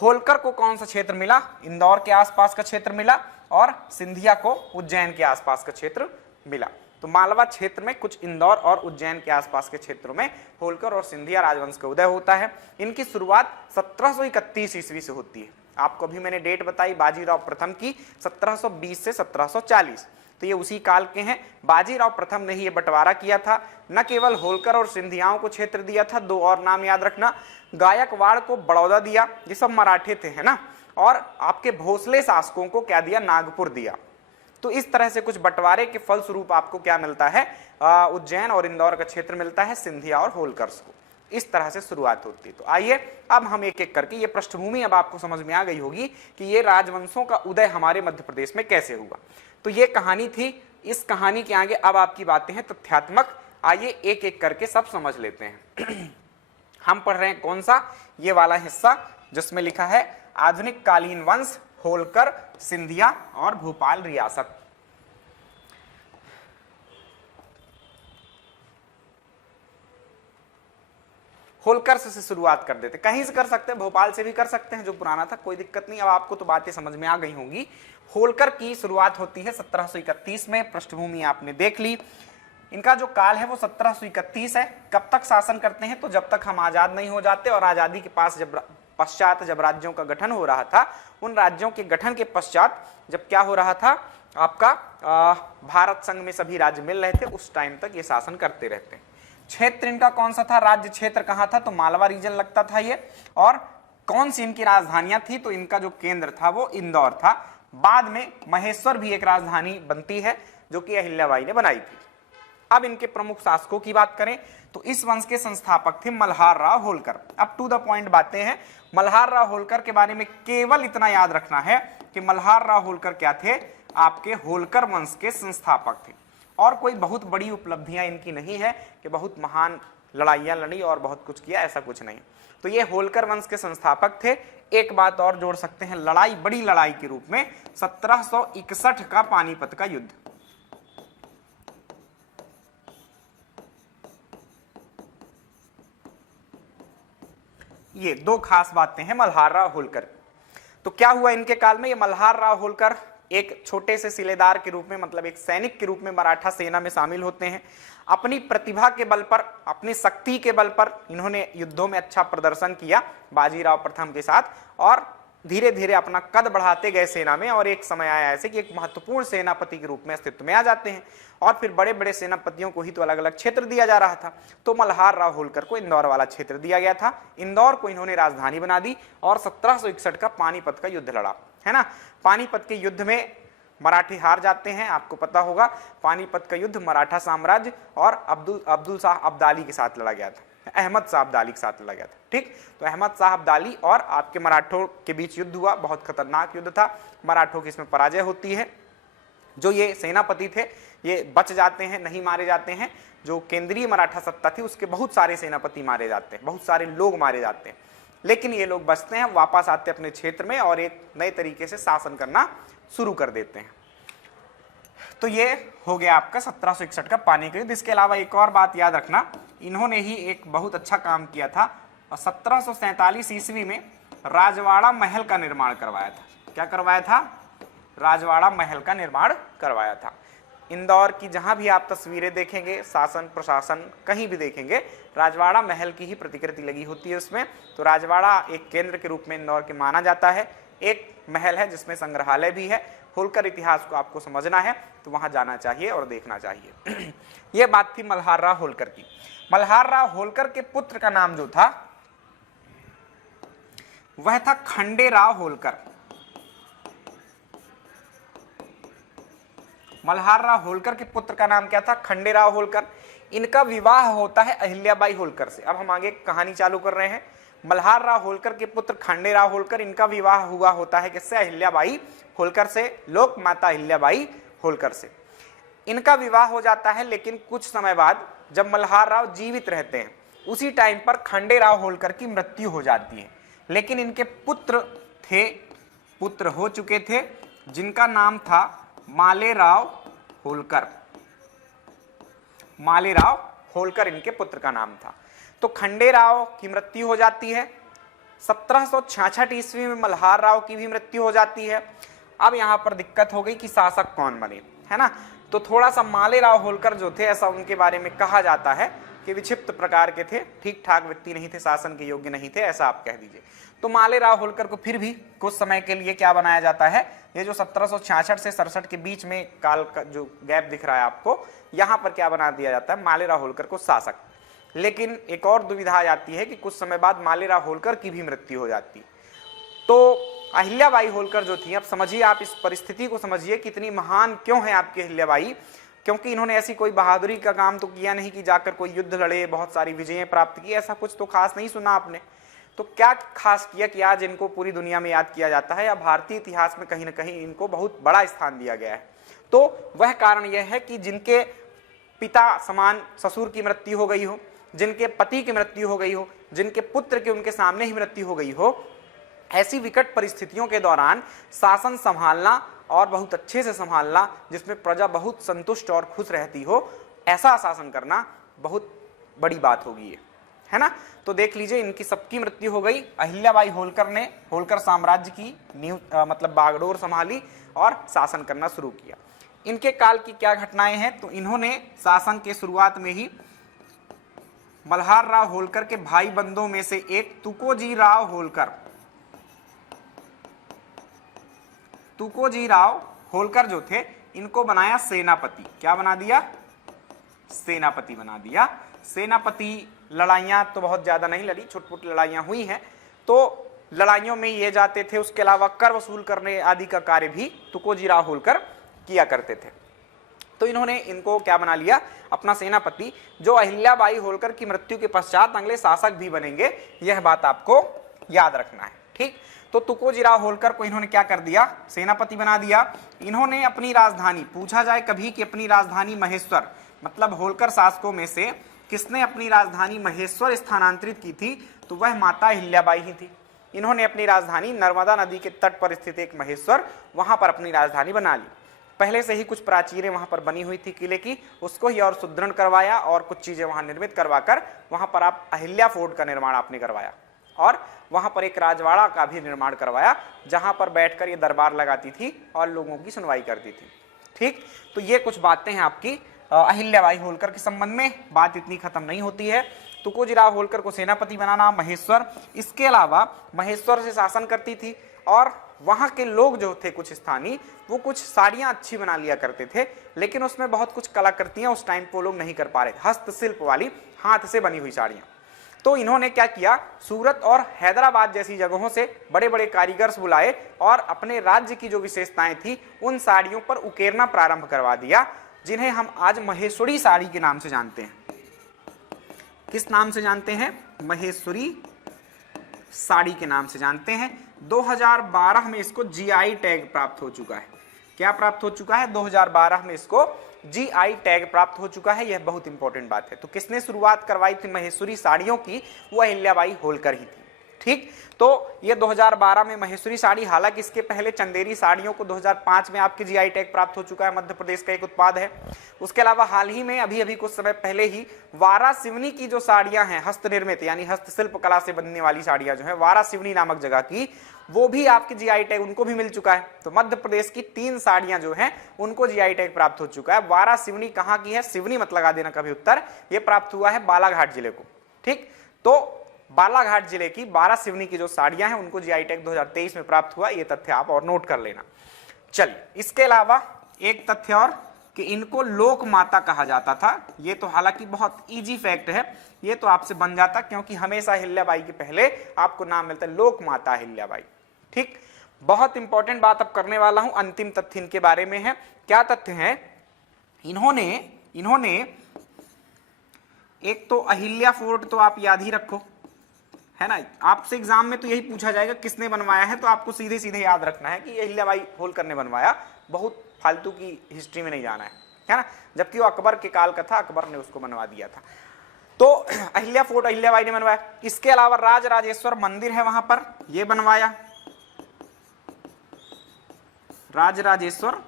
होलकर को कौन सा क्षेत्र मिला, इंदौर के आसपास का क्षेत्र मिला, और सिंधिया को उज्जैन के आसपास का क्षेत्र मिला। तो मालवा क्षेत्र में कुछ इंदौर और उज्जैन के आसपास के क्षेत्रों में होलकर और सिंधिया राजवंश का उदय होता है। इनकी शुरुआत 1731 ईस्वी से होती है। आपको अभी मैंने डेट बताई बाजीराव प्रथम की, 1720 से 1740, तो ये उसी काल के हैं। बाजीराव प्रथम ने ही ये बंटवारा किया था, न केवल होलकर और सिंधियाओं को क्षेत्र दिया था, दो और नाम याद रखना, गायकवाड़ को बड़ौदा दिया, ये सब मराठे थे, है ना, और आपके भोसले शासकों को क्या दिया, नागपुर दिया। तो इस तरह से कुछ बंटवारे के फलस्वरूप आपको क्या मिलता है, उज्जैन और इंदौर का क्षेत्र मिलता है सिंधिया और होलकर्स को। इस तरह से शुरुआत होती है। तो आइए अब हम एक एक करके, ये पृष्ठभूमि अब आपको समझ में आ गई होगी कि ये राजवंशों का उदय हमारे मध्य प्रदेश में कैसे हुआ। तो ये कहानी थी। इस कहानी के आगे अब आपकी बातें हैं तथ्यात्मक। आइए एक एक करके सब समझ लेते हैं। हम पढ़ रहे हैं कौन सा, ये वाला हिस्सा जिसमें लिखा है आधुनिक कालीन वंश, होलकर, सिंधिया और भोपाल रियासत। होलकर से शुरुआत कर देते, कहीं से कर सकते हैं, भोपाल से भी कर सकते हैं, जो पुराना था, कोई दिक्कत नहीं। अब आपको तो बातें समझ में आ गई होंगी। होलकर की शुरुआत होती है 1731 में, पृष्ठभूमि आपने देख ली। इनका जो काल है वो 1731 है। कब तक शासन करते हैं, तो जब तक हम आजाद नहीं हो जाते, और आजादी के पास पश्चात जब राज्यों का गठन हो रहा था, उन राज्यों के गठन के पश्चात जब क्या हो रहा था, आपका भारत संघ में सभी राज्य मिल रहे थे, उस टाइम तक ये शासन करते रहते हैं। क्षेत्र इनका कौन सा था, राज्य क्षेत्र कहाँ था, तो मालवा रीजन लगता था ये। और कौन सी इनकी राजधानियां थी, तो इनका जो केंद्र था वो इंदौर था। बाद में महेश्वर भी एक राजधानी बनती है, जो कि अहिल्याबाई ने बनाई थी। अब इनके प्रमुख शासकों की बात करें तो इस वंश के संस्थापक थे मल्हार राव होलकर। अब टू द पॉइंट बातें हैं। मल्हार राव होलकर के बारे में केवल इतना याद रखना है कि मल्हार राव होलकर क्या थे, आपके होलकर वंश के संस्थापक थे। और कोई बहुत बड़ी उपलब्धियां इनकी नहीं है कि बहुत महान लड़ाइयां लड़ी और बहुत कुछ किया, ऐसा कुछ नहीं। तो ये होलकर वंश के संस्थापक थे। एक बात और जोड़ सकते हैं लड़ाई, बड़ी लड़ाई के रूप में 1761 का पानीपत का युद्ध। ये दो खास बातें हैं मल्हार राव होलकर। तो क्या हुआ इनके काल में, ये मल्हार राव होलकर एक छोटे से सिलेदार के रूप में, मतलब एक सैनिक के रूप में मराठा सेना में शामिल होते हैं। अपनी प्रतिभा के बल पर, अपनी शक्ति के बल पर इन्होंने युद्धों में अच्छा प्रदर्शन किया बाजीराव प्रथम के साथ, और धीरे धीरे अपना कद बढ़ाते गए सेना में, और एक समय आया ऐसे कि एक महत्वपूर्ण सेनापति के रूप में अस्तित्व में आ जाते हैं। और फिर बड़े बड़े सेनापतियों को ही तो अलग अलग क्षेत्र दिया जा रहा था, तो मल्हार राव होलकर को इंदौर वाला क्षेत्र दिया गया था। इंदौर को इन्होंने राजधानी बना दी और 1761 का पानीपत का युद्ध लड़ा, है ना। पानीपत के युद्ध में मराठी हार जाते हैं, आपको पता होगा। पानीपत का युद्ध मराठा साम्राज्य और अब्दुल शाह अब्दाली के साथ लड़ा गया था, अहमद शाह अब्दाली के साथ लड़ा गया था, ठीक। तो अहमद शाह अब्दाली और आपके मराठों के बीच युद्ध हुआ, बहुत खतरनाक युद्ध था। मराठों की इसमें पराजय होती है। जो ये सेनापति थे ये बच जाते हैं, नहीं मारे जाते हैं। जो केंद्रीय मराठा सत्ता थी उसके बहुत सारे सेनापति मारे जाते हैं, बहुत सारे लोग मारे जाते हैं, लेकिन ये लोग बचते हैं, वापस आते हैं अपने क्षेत्र में और एक नए तरीके से शासन करना शुरू कर देते हैं। तो ये हो गया आपका 1761 का पानी का युद्ध। इसके अलावा एक और बात याद रखना, इन्होंने ही एक बहुत अच्छा काम किया था और 1747 ईस्वी में राजवाड़ा महल का निर्माण करवाया था। क्या करवाया था? राजवाड़ा महल का निर्माण करवाया था। इंदौर की जहां भी आप तस्वीरें देखेंगे, शासन प्रशासन कहीं भी देखेंगे, राजवाड़ा महल की ही प्रतिकृति लगी होती है उसमें। तो राजवाड़ा एक केंद्र के रूप में इंदौर के माना जाता है। एक महल है जिसमें संग्रहालय भी है। होलकर इतिहास को आपको समझना है तो वहां जाना चाहिए और देखना चाहिए। यह बात थी मल्हार राव होलकर की। मल्हार राव होलकर के पुत्र का नाम जो था वह था खंडेराव होलकर। मल्हार राव होलकर के पुत्र का नाम क्या था? खंडेराव होलकर। इनका विवाह होता है अहिल्याबाई होलकर से। अब हम आगे कहानी चालू कर रहे हैं। मल्हार राव होलकर के पुत्र खंडेराव होलकर, इनका विवाह हुआ होता है किससे? अहिल्याबाई होलकर से, लोक माता अहिल्याबाई होलकर से। इनका विवाह हो जाता है, लेकिन कुछ समय बाद जब मल्हार राव जीवित रहते हैं उसी टाइम पर खंडेराव होलकर की मृत्यु हो जाती है। लेकिन इनके पुत्र हो चुके थे जिनका नाम था मालेराव होलकर। मालेराव होलकर इनके पुत्र का नाम था। तो खंडेराव की मृत्यु हो जाती है। 1766 ईस्वी में मल्हार राव की भी मृत्यु हो जाती है। अब यहां पर दिक्कत हो गई कि शासक कौन बने, है ना। तो थोड़ा सा मालेराव होलकर जो थे, ऐसा उनके बारे में कहा जाता है कि विक्षिप्त प्रकार के थे, ठीक ठाक व्यक्ति नहीं थे, शासन के योग्य नहीं थे, ऐसा आप कह दीजिए। तो मालेराव होलकर को फिर भी कुछ समय के लिए क्या बनाया जाता है, ये जो 1766 से 67 के बीच में काल का जो गैप दिख रहा है आपको, यहां पर क्या बना दिया जाता है? मालेराव होलकर को शासक। लेकिन एक और दुविधा आ जाती है कि कुछ समय बाद मालेराव होलकर की भी मृत्यु हो जाती। तो अहिल्याबाई होलकर जो थी, अब समझिए आप इस परिस्थिति को समझिए कितनी महान क्यों है आपकी अहिल्याबाई। क्योंकि इन्होंने ऐसी कोई बहादुरी का काम तो किया नहीं कि जाकर कोई युद्ध लड़े, बहुत सारी विजयें प्राप्त की, ऐसा कुछ तो खास नहीं सुना आपने। तो क्या खास किया कि आज इनको पूरी दुनिया में याद किया जाता है, या भारतीय इतिहास में कहीं ना कहीं इनको बहुत बड़ा स्थान दिया गया है? तो वह कारण यह है कि जिनके पिता समान ससुर की मृत्यु हो गई हो, जिनके पति की मृत्यु हो गई हो, जिनके पुत्र की उनके सामने ही मृत्यु हो गई हो, ऐसी विकट परिस्थितियों के दौरान शासन संभालना और बहुत अच्छे से संभालना, जिसमें प्रजा बहुत संतुष्ट और खुश रहती हो, ऐसा शासन करना बहुत बड़ी बात होगी, है ना। तो देख लीजिए इनकी सबकी मृत्यु हो गई। अहिल्याबाई होलकर ने होलकर साम्राज्य की नींव मतलब बागडोर संभाली और शासन करना शुरू किया। इनके काल की क्या घटनाएं हैं? तो इन्होंने शासन के शुरुआत में ही मल्हार राव होलकर के भाई बंधुओं में से एक तुकोजी राव होलकर जो थे, इनको बनाया सेनापति। क्या बना दिया? सेनापति बना दिया। सेनापति लड़ाइयां तो बहुत ज्यादा नहीं लड़ी, छोट-मोट लड़ाइयां हुई हैं, तो लड़ाइयों में ये जाते थे। उसके अलावा कर वसूल करने आदि का कार्य भी तुकोजी राव होलकर किया करते थे। तो इन्होंने इनको क्या बना लिया? अपना सेनापति, जो अहिल्याबाई होलकर की मृत्यु के पश्चात अगले शासक भी बनेंगे, यह बात आपको याद रखना है। ठीक, तो तुकोजीराव होलकर को इन्होंने क्या कर दिया, सेनापति बना दिया। इन्होंने अपनी राजधानी, पूछा जाए कभी कि अपनी राजधानी महेश्वर, मतलब होलकर शासकों में से किसने अपनी राजधानी महेश्वर स्थानांतरित की थी, तो वह माता अहिल्याबाई ही थी। इन्होंने अपनी राजधानी नर्मदा नदी के तट पर स्थित एक महेश्वर, वहां पर अपनी राजधानी बना ली। पहले से ही कुछ प्राचीरें वहां पर बनी हुई थी किले की, उसको ही और सुदृढ़ करवाया और कुछ चीजें वहां निर्मित करवाकर वहां पर आप अहिल्या फोर्ट का निर्माण आपने करवाया और वहां पर एक राजवाड़ा का भी निर्माण करवाया, जहां पर बैठकर ये दरबार लगाती थी और लोगों की सुनवाई करती थी। ठीक, तो ये कुछ बातें हैं आपकी अहिल्याबाई होलकर के संबंध में। बात इतनी खत्म नहीं होती है। तुकोजीराव होलकर को सेनापति बनाना महेश्वर, इसके अलावा महेश्वर से शासन करती थी और वहां के लोग जो थे कुछ स्थानीय, वो कुछ साड़ियां अच्छी बना लिया करते थे, लेकिन उसमें बहुत कुछ कलाकृतियां उस टाइम पे लोग नहीं कर पा रहे, हस्तशिल्प वाली हाथ से बनी हुई साड़ियां। तो इन्होंने क्या किया, सूरत और हैदराबाद जैसी जगहों से बड़े बड़े कारीगर्स बुलाए और अपने राज्य की जो विशेषताएं थी उन साड़ियों पर उकेरना प्रारंभ करवा दिया, जिन्हें हम आज महेश्वरी साड़ी के नाम से जानते हैं। किस नाम से जानते हैं, महेश्वरी साड़ी के नाम से जानते हैं। 2012 में इसको जीआई टैग प्राप्त हो चुका है। क्या प्राप्त हो चुका है, 2012 में इसको जीआई टैग प्राप्त हो चुका है। यह बहुत इंपॉर्टेंट बात है। तो किसने शुरुआत करवाई थी महेश्वरी साड़ियों की, वो अहिल्याबाई होलकर ही थी। ठीक, तो ये 2012 में महेश्वरी साड़ी, हालांकि इसके पहले चंदेरी साड़ियों को 2005 में आपके जीआई टैग प्राप्त हो चुका है, मध्य प्रदेश का एक उत्पाद है। उसके अलावा हाल ही में अभी कुछ समय पहले ही वारा सिवनी की जो साड़ियां हैं हस्त निर्मित यानी हस्तशिल्प कला से बनने वाली साड़ियां जो है वारा सिवनी नामक जगह की, वो भी आपके जीआई टैग उनको भी मिल चुका है। तो मध्य प्रदेश की 3 साड़ियां जो हैं उनको जीआई टैग प्राप्त हो चुका है। वारा सिवनी कहां की है, सिवनी मत लगा देना कभी उत्तर, ये प्राप्त हुआ है बालाघाट जिले को। ठीक, तो बालाघाट जिले की वारा सिवनी की जो साड़ियां हैं उनको जीआई टैग 2023 में प्राप्त हुआ, ये तथ्य आप और नोट कर लेना। चलिए, इसके अलावा एक तथ्य और कि इनको लोक माता कहा जाता था। ये तो हालांकि बहुत इजी फैक्ट है, ये तो आपसे बन जाता क्योंकि हमेशा अहिल्याबाई के पहले आपको नाम मिलता है लोक माता अहिल्याबाई। ठीक, बहुत इंपॉर्टेंट बात अब करने वाला हूं, अंतिम तथ्य इनके बारे में है। क्या तथ्य है, इन्होंने एक तो अहिल्या फोर्ट तो आप याद ही रखो, है ना, आपसे एग्जाम में तो यही पूछा जाएगा किसने बनवाया है, तो आपको सीधे सीधे याद रखना है कि अहिल्याबाई होलकर ने बनवाया, बहुत फालतू की हिस्ट्री में नहीं जाना है ना। जबकि वो अकबर के काल का था, अकबर ने उसको बनवा दिया था। तो अहिल्या फोर्ट अहिल्याबाई ने बनवाया। इसके अलावा राजराजेश्वर मंदिर है वहां पर, ये बनवाया, राजराजेश्वर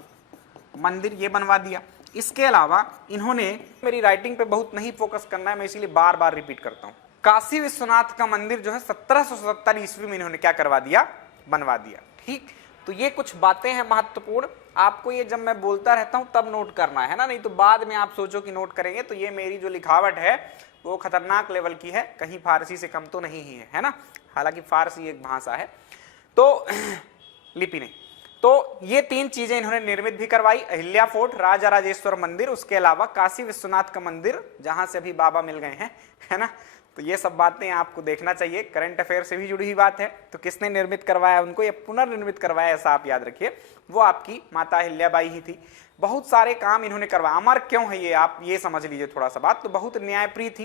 मंदिर ये बनवा दिया। इसके अलावा इन्होंने, मेरी राइटिंग पे बहुत नहीं फोकस करना है, मैं इसीलिए बार बार रिपीट करता हूं, काशी विश्वनाथ का मंदिर जो है 1777 ईस्वी में इन्होंने क्या करवा दिया, बनवा दिया। ठीक, तो ये कुछ बातें हैं महत्वपूर्ण, आपको ये जब मैं बोलता रहता हूं तब नोट करना है ना, नहीं तो बाद में आप सोचो कि नोट करेंगे। तो ये मेरी जो लिखावट है वो खतरनाक लेवल की है, कहीं फारसी से कम तो नहीं ही है ना, हालांकि फारसी एक भाषा है तो लिपि नहीं। तो ये 3 चीजें इन्होंने निर्मित भी करवाई, अहिल्या फोर्ट, राजराजेश्वर मंदिर, उसके अलावा काशी विश्वनाथ का मंदिर जहां से अभी बाबा मिल गए हैं, है ना। तो ये सब बातें आपको देखना चाहिए, करंट अफेयर से भी जुड़ी हुई बात है। तो किसने निर्मित करवाया उनको, या पुनर्निर्मित करवाया, ऐसा आप याद रखिए, वो आपकी माता अहिल्याबाई ही थी। बहुत सारे काम इन्होंने करवाया। अमर क्यों है ये, आप ये समझ लीजिए थोड़ा सा बात। तो बहुत न्यायप्रिय थी,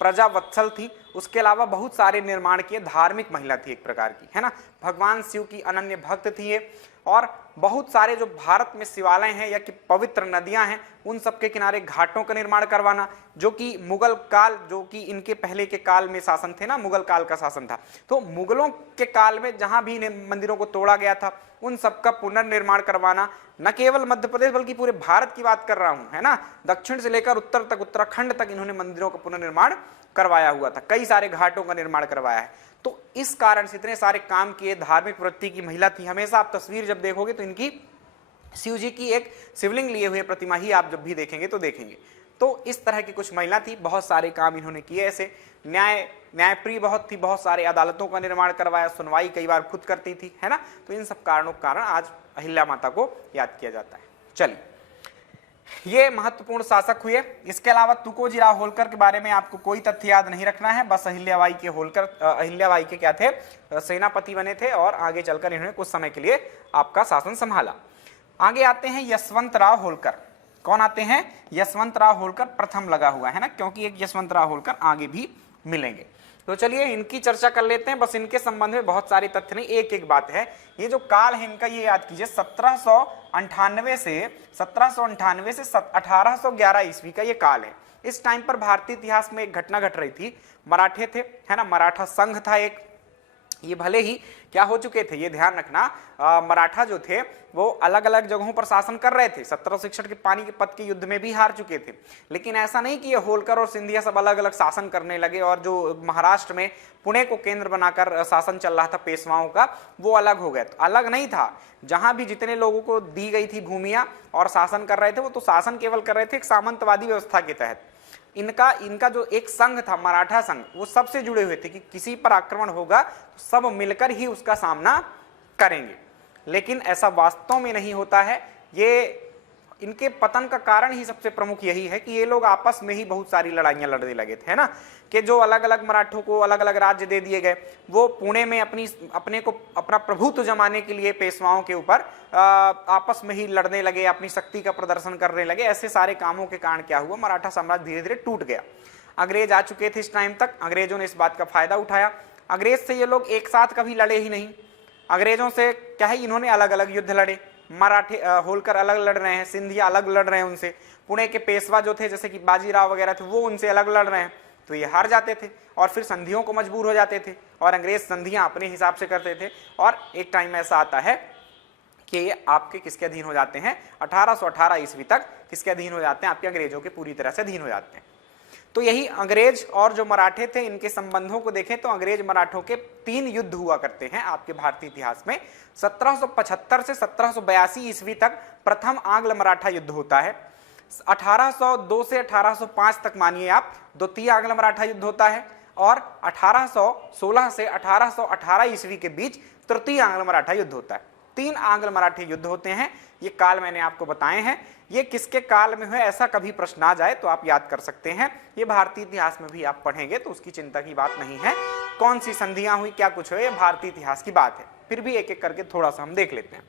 प्रजा वत्सल थी, उसके अलावा बहुत सारे निर्माण किए, धार्मिक महिला थी एक प्रकार की, है ना, भगवान शिव की अनन्य भक्त थी ये। और बहुत सारे जो भारत में शिवालय हैं या कि पवित्र नदियां हैं उन सब के किनारे घाटों का निर्माण करवाना, जो कि मुगल काल, जो कि इनके पहले के काल में शासन थे ना, मुगल काल का शासन था, तो मुगलों के काल में जहां भी मंदिरों को तोड़ा गया था उन सबका पुनर्निर्माण करवाना, न केवल मध्य प्रदेश बल्कि पूरे भारत की बात कर रहा हूं, है ना, दक्षिण से लेकर उत्तर तक, उत्तराखंड तक इन्होंने मंदिरों का पुनर्निर्माण करवाया हुआ था, कई सारे घाटों का निर्माण करवाया है। तो इस कारण से इतने सारे काम किए, धार्मिक वृत्ति की महिला थी। हमेशा आप तस्वीर जब देखोगे तो इनकी शिव जी की एक शिवलिंग लिए हुए प्रतिमा ही आप जब भी देखेंगे तो देखेंगे। तो इस तरह की कुछ महिला थी, बहुत सारे काम इन्होंने किए ऐसे। न्यायप्रिय बहुत थी, बहुत सारे अदालतों का निर्माण करवाया, सुनवाई कई बार खुद करती थी, है ना। तो इन सब कारणों के कारण आज अहिल्या माता को याद किया जाता है। चलिए, ये महत्वपूर्ण शासक हुए। इसके अलावा तुकोजीराव होलकर के बारे में आपको कोई तथ्य याद नहीं रखना है, बस अहिल्याबाई के होलकर, अहिल्याबाई के क्या थे, सेनापति बने थे और आगे चलकर इन्होंने कुछ समय के लिए आपका शासन संभाला। आगे आते हैं यशवंतराव होलकर। कौन आते हैं, यशवंतराव होलकर प्रथम लगा हुआ है ना, क्योंकि एक यशवंतराव होलकर आगे भी मिलेंगे। तो चलिए इनकी चर्चा कर लेते हैं। बस इनके संबंध में बहुत सारे तथ्य नहीं, एक एक बात है। ये जो काल है इनका, ये याद कीजिए 1798 से 1811 ईस्वी का ये काल है। इस टाइम पर भारतीय इतिहास में एक घटना घट रही थी। मराठे थे, है ना, मराठा संघ था एक। ये भले ही क्या हो चुके थे, ये ध्यान रखना, मराठा जो थे वो अलग अलग जगहों पर शासन कर रहे थे। 1761 के पानीपत के युद्ध में भी हार चुके थे, लेकिन ऐसा नहीं कि ये होलकर और सिंधिया सब अलग अलग शासन करने लगे और जो महाराष्ट्र में पुणे को केंद्र बनाकर शासन चल रहा था पेशवाओं का, वो अलग हो गया। तो अलग नहीं था, जहां भी जितने लोगों को दी गई थी भूमियां और शासन कर रहे थे, वो तो शासन केवल कर रहे थे एक सामंतवादी व्यवस्था के तहत। इनका जो एक संघ था, मराठा संघ, वो सबसे जुड़े हुए थे कि किसी पर आक्रमण होगा तो सब मिलकर ही उसका सामना करेंगे। लेकिन ऐसा वास्तव में नहीं होता है। ये इनके पतन का कारण ही सबसे प्रमुख यही है कि ये लोग आपस में ही बहुत सारी लड़ाइयां लड़ने लगे थे, है ना, कि जो अलग अलग मराठों को अलग अलग राज्य दे दिए गए, वो पुणे में अपना प्रभुत्व जमाने के लिए पेशवाओं के ऊपर आपस में ही लड़ने लगे, अपनी शक्ति का प्रदर्शन करने लगे। ऐसे सारे कामों के कारण क्या हुआ, मराठा साम्राज्य धीरे धीरे टूट गया। अंग्रेज आ चुके थे इस टाइम तक, अंग्रेजों ने इस बात का फायदा उठाया। अंग्रेज से ये लोग एक साथ कभी लड़े ही नहीं। अंग्रेजों से क्या है, इन्होंने अलग अलग युद्ध लड़े। मराठे होलकर अलग लड़ रहे हैं, सिंधिया अलग लड़ रहे हैं उनसे, पुणे के पेशवा जो थे जैसे कि बाजीराव वगैरह थे वो उनसे अलग लड़ रहे हैं, तो ये हार जाते थे और फिर संधियों को मजबूर हो जाते थे और अंग्रेज संधियां अपने हिसाब से करते थे। और एक टाइम ऐसा आता है कि ये आपके किसके अधीन हो जाते हैं, 1818 ईस्वी तक किसके अधीन हो जाते हैं, आपके अंग्रेजों के पूरी तरह से अधीन हो जाते हैं। तो यही अंग्रेज और जो मराठे थे, इनके संबंधों को देखें तो अंग्रेज मराठों के 3 युद्ध हुआ करते हैं आपके भारतीय इतिहास में। 1775 से 1782 ईस्वी तक प्रथम आंग्ल मराठा युद्ध होता है। 1802 से 1805 तक मानिए आप द्वितीय आंग्ल मराठा युद्ध होता है, और 1816 से 1818 ईस्वी के बीच तृतीय आंग्ल मराठा युद्ध होता है। 3 आंग्ल मराठे युद्ध होते हैं। ये काल मैंने आपको बताए हैं। ये किसके काल में हुए, ऐसा कभी प्रश्न आ जाए तो आप याद कर सकते हैं। ये भारतीय इतिहास में भी आप पढ़ेंगे तो उसकी चिंता की बात नहीं है। कौन सी संधियां हुई, क्या कुछ हुआ, ये भारतीय इतिहास की बात है। फिर भी एक एक करके थोड़ा सा हम देख लेते हैं।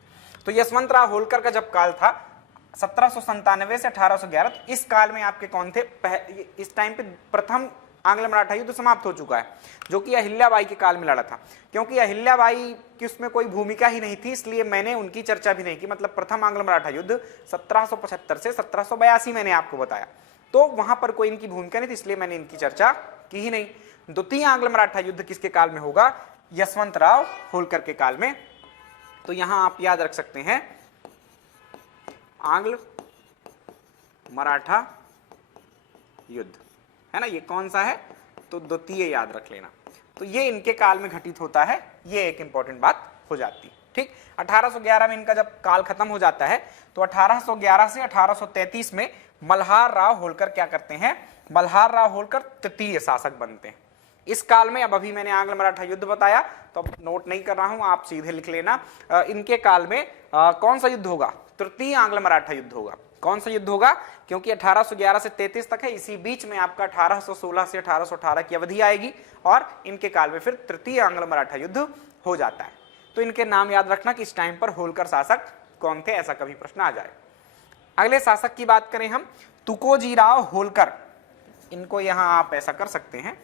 तो यशवंतराव होलकर का जब काल था 1797 से 1811, तो इस काल में आपके कौन थे, इस टाइम पे प्रथम आंग्ल मराठा युद्ध समाप्त हो चुका है, जो कि अहिल्याबाई के काल में लड़ा था। क्योंकि अहिल्याबाई की उसमें कोई भूमिका ही नहीं थी, इसलिए मैंने उनकी चर्चा भी नहीं की। मतलब प्रथम आंग्ल मराठा युद्ध 1775 से 1782 मैंने आपको बताया, तो वहां पर कोई इनकी भूमिका नहीं थी, इसलिए मैंने इनकी चर्चा की ही नहीं। द्वितीय आंग्ल मराठा युद्ध किसके काल में होगा, यशवंतराव होलकर के काल में। तो यहां आप याद रख सकते हैं आंग्ल मराठा युद्ध, है ना, ये कौन सा है, तो द्वितीय याद रख लेना। तो ये इनके काल में घटित होता है, ये एक इंपॉर्टेंट बात हो जाती है। ठीक, 1811 में इनका जब काल खत्म हो जाता है, तो 1811 से 1833 में मल्हार राव होलकर क्या करते हैं, मल्हार राव होलकर तृतीय शासक बनते हैं। इस काल में, अब अभी मैंने आंग्ल मराठा युद्ध बताया तो अब नोट नहीं कर रहा हूं, आप सीधे लिख लेना। इनके काल में कौन सा युद्ध होगा, तृतीय आंग्ल मराठा युद्ध होगा। कौन सा युद्ध होगा, क्योंकि 1811 से 33 तक है, इसी बीच में आपका 1816 से 1818 की अवधि आएगी और इनके काल में फिर तृतीय आंग्ल मराठा युद्ध हो जाता है। तो इनके नाम याद रखना कि इस टाइम पर होलकर शासक कौन थे, ऐसा कभी प्रश्न आ जाए। अगले शासक की बात करें हम, तुकोजीराव होलकर। इनको यहां आप ऐसा कर सकते हैं,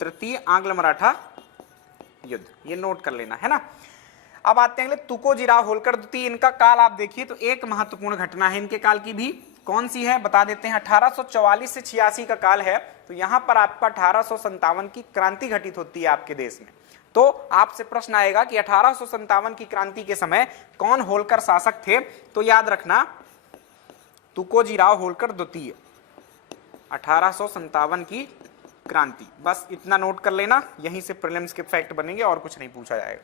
तृतीय आंग्ल मराठा युद्ध, ये नोट कर लेना, है ना। अब आते हैं अगले, तुकोजीराव होलकर द्वितीय। इनका काल आप देखिए तो एक महत्वपूर्ण घटना है इनके काल की भी, कौन सी है बता देते हैं। 1844 से 86 का काल है, तो यहां पर आपका 1857 की क्रांति घटित होती है आपके देश में। तो आपसे प्रश्न आएगा कि 1857 की क्रांति के समय कौन होलकर शासक थे, तो याद रखना तुकोजीराव होलकर द्वितीय, 1857 की क्रांति। बस इतना नोट कर लेना, यहीं से प्रीलिम्स के फैक्ट बनेंगे और कुछ नहीं पूछा जाएगा,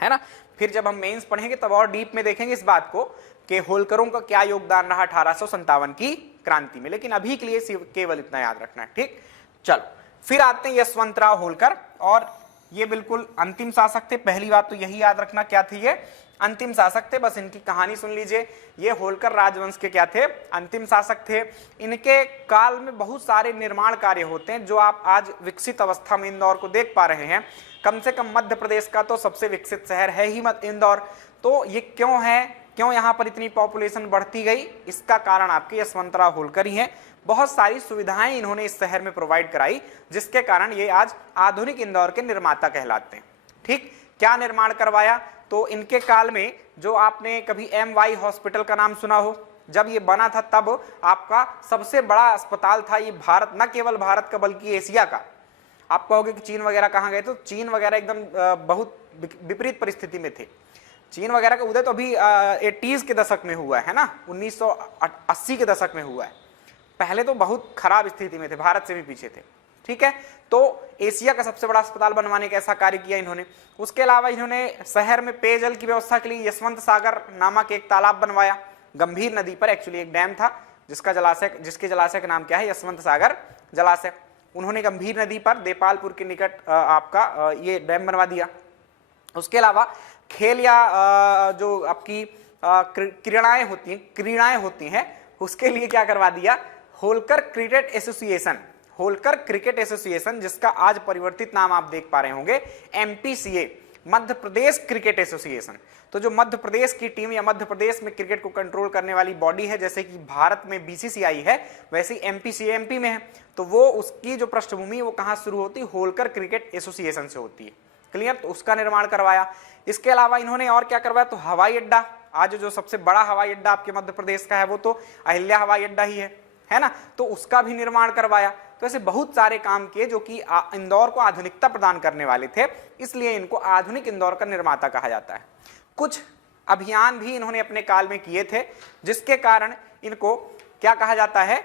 है ना। फिर जब हम मेंस पढ़ेंगे तब और डीप में देखेंगे इस बात को कि होलकरों का क्या योगदान रहा 1857 की क्रांति में, लेकिन अभी के लिए केवल इतना याद रखना है। ठीक, चलो फिर आते हैं यशवंतराव होलकर, और ये बिल्कुल अंतिम शासक थे। पहली बात तो यही याद रखना, क्या थे ये, अंतिम शासक थे। बस इनकी कहानी सुन लीजिए। ये होलकर राजवंश के क्या थे, अंतिम शासक थे। इनके काल में बहुत सारे निर्माण कार्य होते हैं जो आप आज विकसित अवस्था में इंदौर को देख पा रहे हैं। कम से कम मध्य प्रदेश का तो सबसे विकसित शहर है ही इंदौर। तो ये क्यों है, क्यों यहाँ पर इतनी पॉपुलेशन बढ़ती गई, इसका कारण आपके यशवंतराव होलकर ही हैं। बहुत सारी सुविधाएं इन्होंने इस शहर में प्रोवाइड कराई, जिसके कारण ये आज आधुनिक इंदौर के निर्माता कहलाते हैं। ठीक, क्या निर्माण करवाया, तो इनके काल में जो आपने कभी MY हॉस्पिटल का नाम सुना हो, जब ये बना था तब आपका सबसे बड़ा अस्पताल था ये भारत, न केवल भारत का बल्कि एशिया का। आप कहोगे कि चीन वगैरह कहाँ गए, तो चीन वगैरह एकदम बहुत विपरीत परिस्थिति में थे। चीन वगैरह का उदय तो अभी 80s के दशक में हुआ है ना, 1980 के दशक में हुआ है। पहले तो बहुत खराब स्थिति में थे, भारत से भी पीछे थे। ठीक है, तो एशिया का सबसे बड़ा अस्पताल बनवाने का ऐसा कार्य किया इन्होंने। उसके अलावा इन्होंने शहर में पेयजल की व्यवस्था के लिए यशवंत सागर नामक एक तालाब बनवाया, गंभीर नदी पर। एक्चुअली एक डैम था जिसके जलाशय का नाम क्या है, यशवंत सागर जलाशय। उन्होंने गंभीर नदी पर देपालपुर के निकट आपका ये डैम बनवा दिया। उसके अलावा खेल या जो आपकी क्रीड़ाएं होती हैं उसके लिए क्या करवा दिया, होलकर क्रिकेट एसोसिएशन, जिसका आज परिवर्तित नाम आप देख पा रहे होंगे MPCA, Madhya Pradesh cricket association. तो जो मध्य प्रदेश की टीम या मध्य प्रदेश में क्रिकेट को कंट्रोल करने वाली बॉडी है, जैसे कि भारत में BCCI है, वैसे MPCA MP में है। तो वो उसकी जो पृष्ठभूमि वो कहाँ शुरू होती है, होलकर क्रिकेट एसोसिएशन से होती है। क्लियर, तो उसका निर्माण करवाया। इसके अलावा इन्होंने और क्या करवाया, तो हवाई अड्डा, आज जो सबसे बड़ा हवाई अड्डा आपके मध्य प्रदेश का है वो तो अहिल्या हवाई अड्डा ही है ना, तो उसका भी निर्माण करवाया। तो ऐसे बहुत सारे काम किए जो कि इंदौर को आधुनिकता प्रदान करने वाले थे, इसलिए इनको आधुनिक इंदौर का निर्माता कहा जाता है। कुछ अभियान भी इन्होंने अपने काल में किए थे, जिसके कारण इनको क्या कहा जाता है,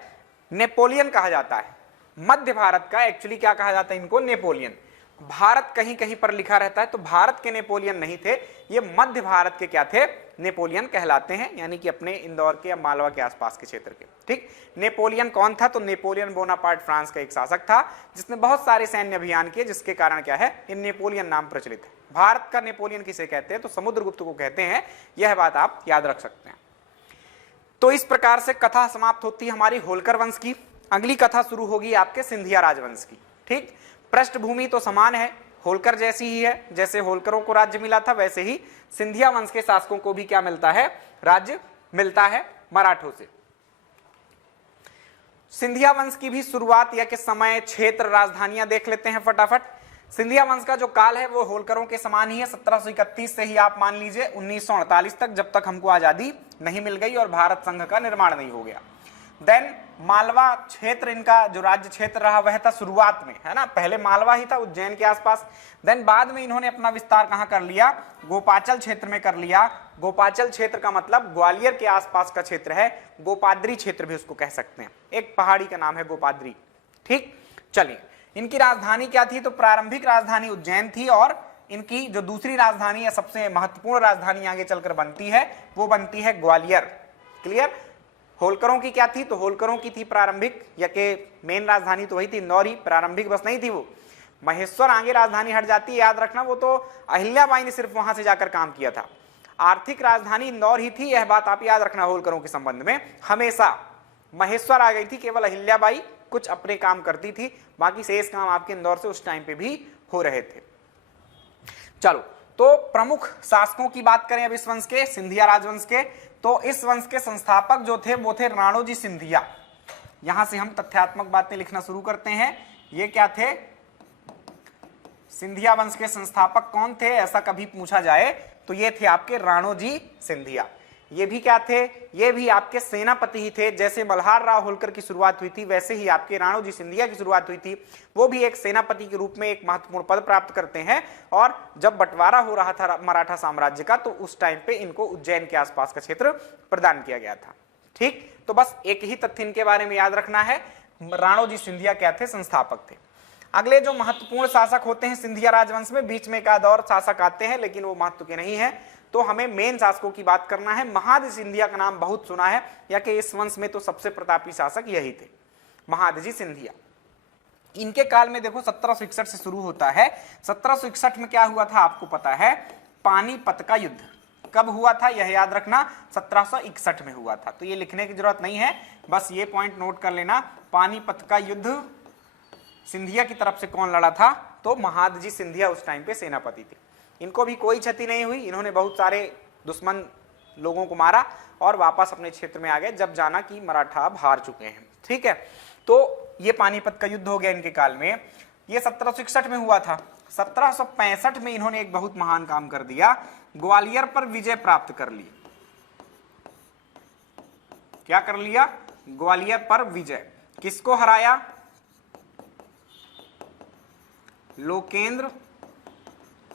नेपोलियन कहा जाता है। मध्य भारत का एक्चुअली क्या कहा जाता है इनको, नेपोलियन। भारत कहीं कहीं पर लिखा रहता है, तो भारत के नेपोलियन नहीं थे, ये मध्य भारत के क्या थे, नेपोलियन कहलाते हैं, यानी कि अपने इंदौर के या मालवा के आसपास के क्षेत्र के। ठीक, नेपोलियन कौन था, तो नेपोलियन बोनापार्ट फ्रांस का एक शासक था, जिसने बहुत सारे सैन्य अभियान किए, जिसके कारण क्या है, ये नेपोलियन नाम प्रचलित है। भारत का नेपोलियन किसे कहते हैं, तो समुद्रगुप्त को कहते हैं, यह बात आप याद रख सकते हैं। तो इस प्रकार से कथा समाप्त होती है हमारी होलकर वंश की। अगली कथा शुरू होगी आपके सिंधिया राजवंश की। ठीक, पृष्ठभूमि तो समान है, होलकर जैसी ही है, जैसे होलकरों को राज्य मिला था वैसे ही सिंधिया वंश के शासकों को भी क्या मिलता है, राज्य मिलता है मराठों से। सिंधिया वंश की भी शुरुआत या के समय, क्षेत्र, राजधानियां देख लेते हैं फटाफट। सिंधिया वंश का जो काल है वो होलकरों के समान ही है, 1731 से ही आप मान लीजिए 1948 तक, जब तक हमको आजादी नहीं मिल गई और भारत संघ का निर्माण नहीं हो गया। देन मालवा क्षेत्र, इनका जो राज्य क्षेत्र रहा वह था शुरुआत में, है ना, पहले मालवा ही था उज्जैन के आसपास। देन बाद में इन्होंने अपना विस्तार कहां कर लिया, गोपाचल क्षेत्र में कर लिया। गोपाचल क्षेत्र का मतलब ग्वालियर के आसपास का क्षेत्र है, गोपाद्री क्षेत्र भी उसको कह सकते हैं, एक पहाड़ी का नाम है गोपाद्री। ठीक, चलिए, इनकी राजधानी क्या थी, तो प्रारंभिक राजधानी उज्जैन थी, और इनकी जो दूसरी राजधानी या सबसे महत्वपूर्ण राजधानी आगे चलकर बनती है वो बनती है ग्वालियर। क्लियर, होलकरों की क्या थी, तो होलकरों की थी प्रारंभिक या के मेन राजधानी तो वही थी इंदौर ही, प्रारंभिक बस नहीं थी वो, महेश्वर आगे राजधानी हट जाती है, याद रखना, वो तो अहिल्याबाई ने सिर्फ वहां से जाकर काम किया था। आर्थिक राजधानी इंदौर ही थी, यह बात आप याद रखना होलकरों के संबंध में, हमेशा महेश्वर आ गई थी, केवल अहिल्याबाई कुछ अपने काम करती थी, बाकी शेष काम आपके इंदौर से उस टाइम पे भी हो रहे थे। चलो, तो प्रमुख शासकों की बात करें अब इस वंश के, सिंधिया राजवंश के, तो इस वंश के संस्थापक जो थे वो थे राणोजी सिंधिया। यहां से हम तथ्यात्मक बातें लिखना शुरू करते हैं। ये क्या थे, सिंधिया वंश के संस्थापक कौन थे, ऐसा कभी पूछा जाए तो ये थे आपके राणोजी सिंधिया। ये भी क्या थे, ये भी आपके सेनापति ही थे। जैसे मल्हार राव होलकर की शुरुआत हुई थी वैसे ही आपके राणोजी सिंधिया की शुरुआत हुई थी। वो भी एक सेनापति के रूप में एक महत्वपूर्ण पद प्राप्त करते हैं, और जब बंटवारा हो रहा था मराठा साम्राज्य का तो उस टाइम पे इनको उज्जैन के आसपास का क्षेत्र प्रदान किया गया था। ठीक, तो बस एक ही तथ्य इनके बारे में याद रखना है, राणोजी सिंधिया क्या थे, संस्थापक थे। अगले जो महत्वपूर्ण शासक होते हैं सिंधिया राजवंश में, बीच में एक आध और शासक आते हैं लेकिन वो महत्व के नहीं है, तो हमें मेन शासकों की बात करना है। महादजी सिंधिया का नाम बहुत सुना है, या कि इस वंश में तो सबसे प्रतापी शासक यही थे, महादजी सिंधिया। इनके काल में देखो 1761 से शुरू होता है। 1761 में क्या हुआ था आपको पता है, पानीपत का युद्ध। कब हुआ था यह याद रखना, 1761 में हुआ था। तो ये लिखने की जरूरत नहीं है, बस ये पॉइंट नोट कर लेना। पानीपत का युद्ध सिंधिया की तरफ से कौन लड़ा था, तो महादजी सिंधिया उस टाइम पे सेनापति थे। इनको भी कोई क्षति नहीं हुई, इन्होंने बहुत सारे दुश्मन लोगों को मारा और वापस अपने क्षेत्र में आ गए, जब जाना कि मराठा अब हार चुके हैं। ठीक है, तो ये पानीपत का युद्ध हो गया इनके काल में। ये 1761 में हुआ था। 1765 में इन्होंने एक बहुत महान काम कर दिया, ग्वालियर पर विजय प्राप्त कर ली। क्या कर लिया? ग्वालियर पर विजय। किसको हराया? लोकेंद्र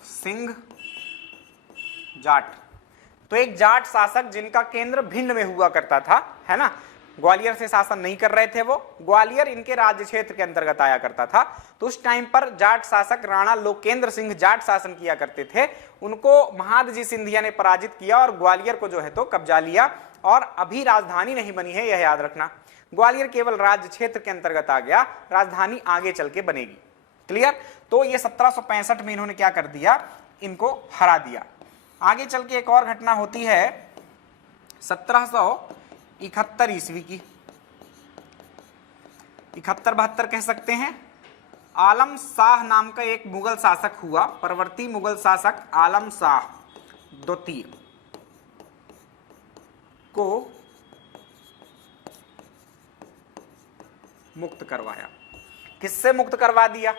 सिंह जाट। तो एक जाट शासक जिनका केंद्र भिंड में हुआ करता था, है ना, ग्वालियर से शासन नहीं कर रहे थे वो, ग्वालियर इनके राज्य क्षेत्र के अंतर्गत आया करता था। तो उस टाइम पर जाट शासक राणा लोकेंद्र सिंह जाट शासन किया करते थे। उनको महादजी सिंधिया ने पराजित किया और ग्वालियर को जो है तो कब्जा लिया। और अभी राजधानी नहीं बनी है, यह याद रखना। ग्वालियर केवल राज्य क्षेत्र के अंतर्गत आ गया, राजधानी आगे चल के बनेगी। क्लियर? तो ये 1765 में इन्होंने क्या कर दिया? इनको हरा दिया। आगे चल के एक और घटना होती है 1771 ईस्वी की, 71-72 कह सकते हैं। आलम शाह नाम का एक मुगल शासक हुआ, परवर्ती मुगल शासक आलम शाह द्वितीय को मुक्त करवाया। किससे मुक्त करवा दिया?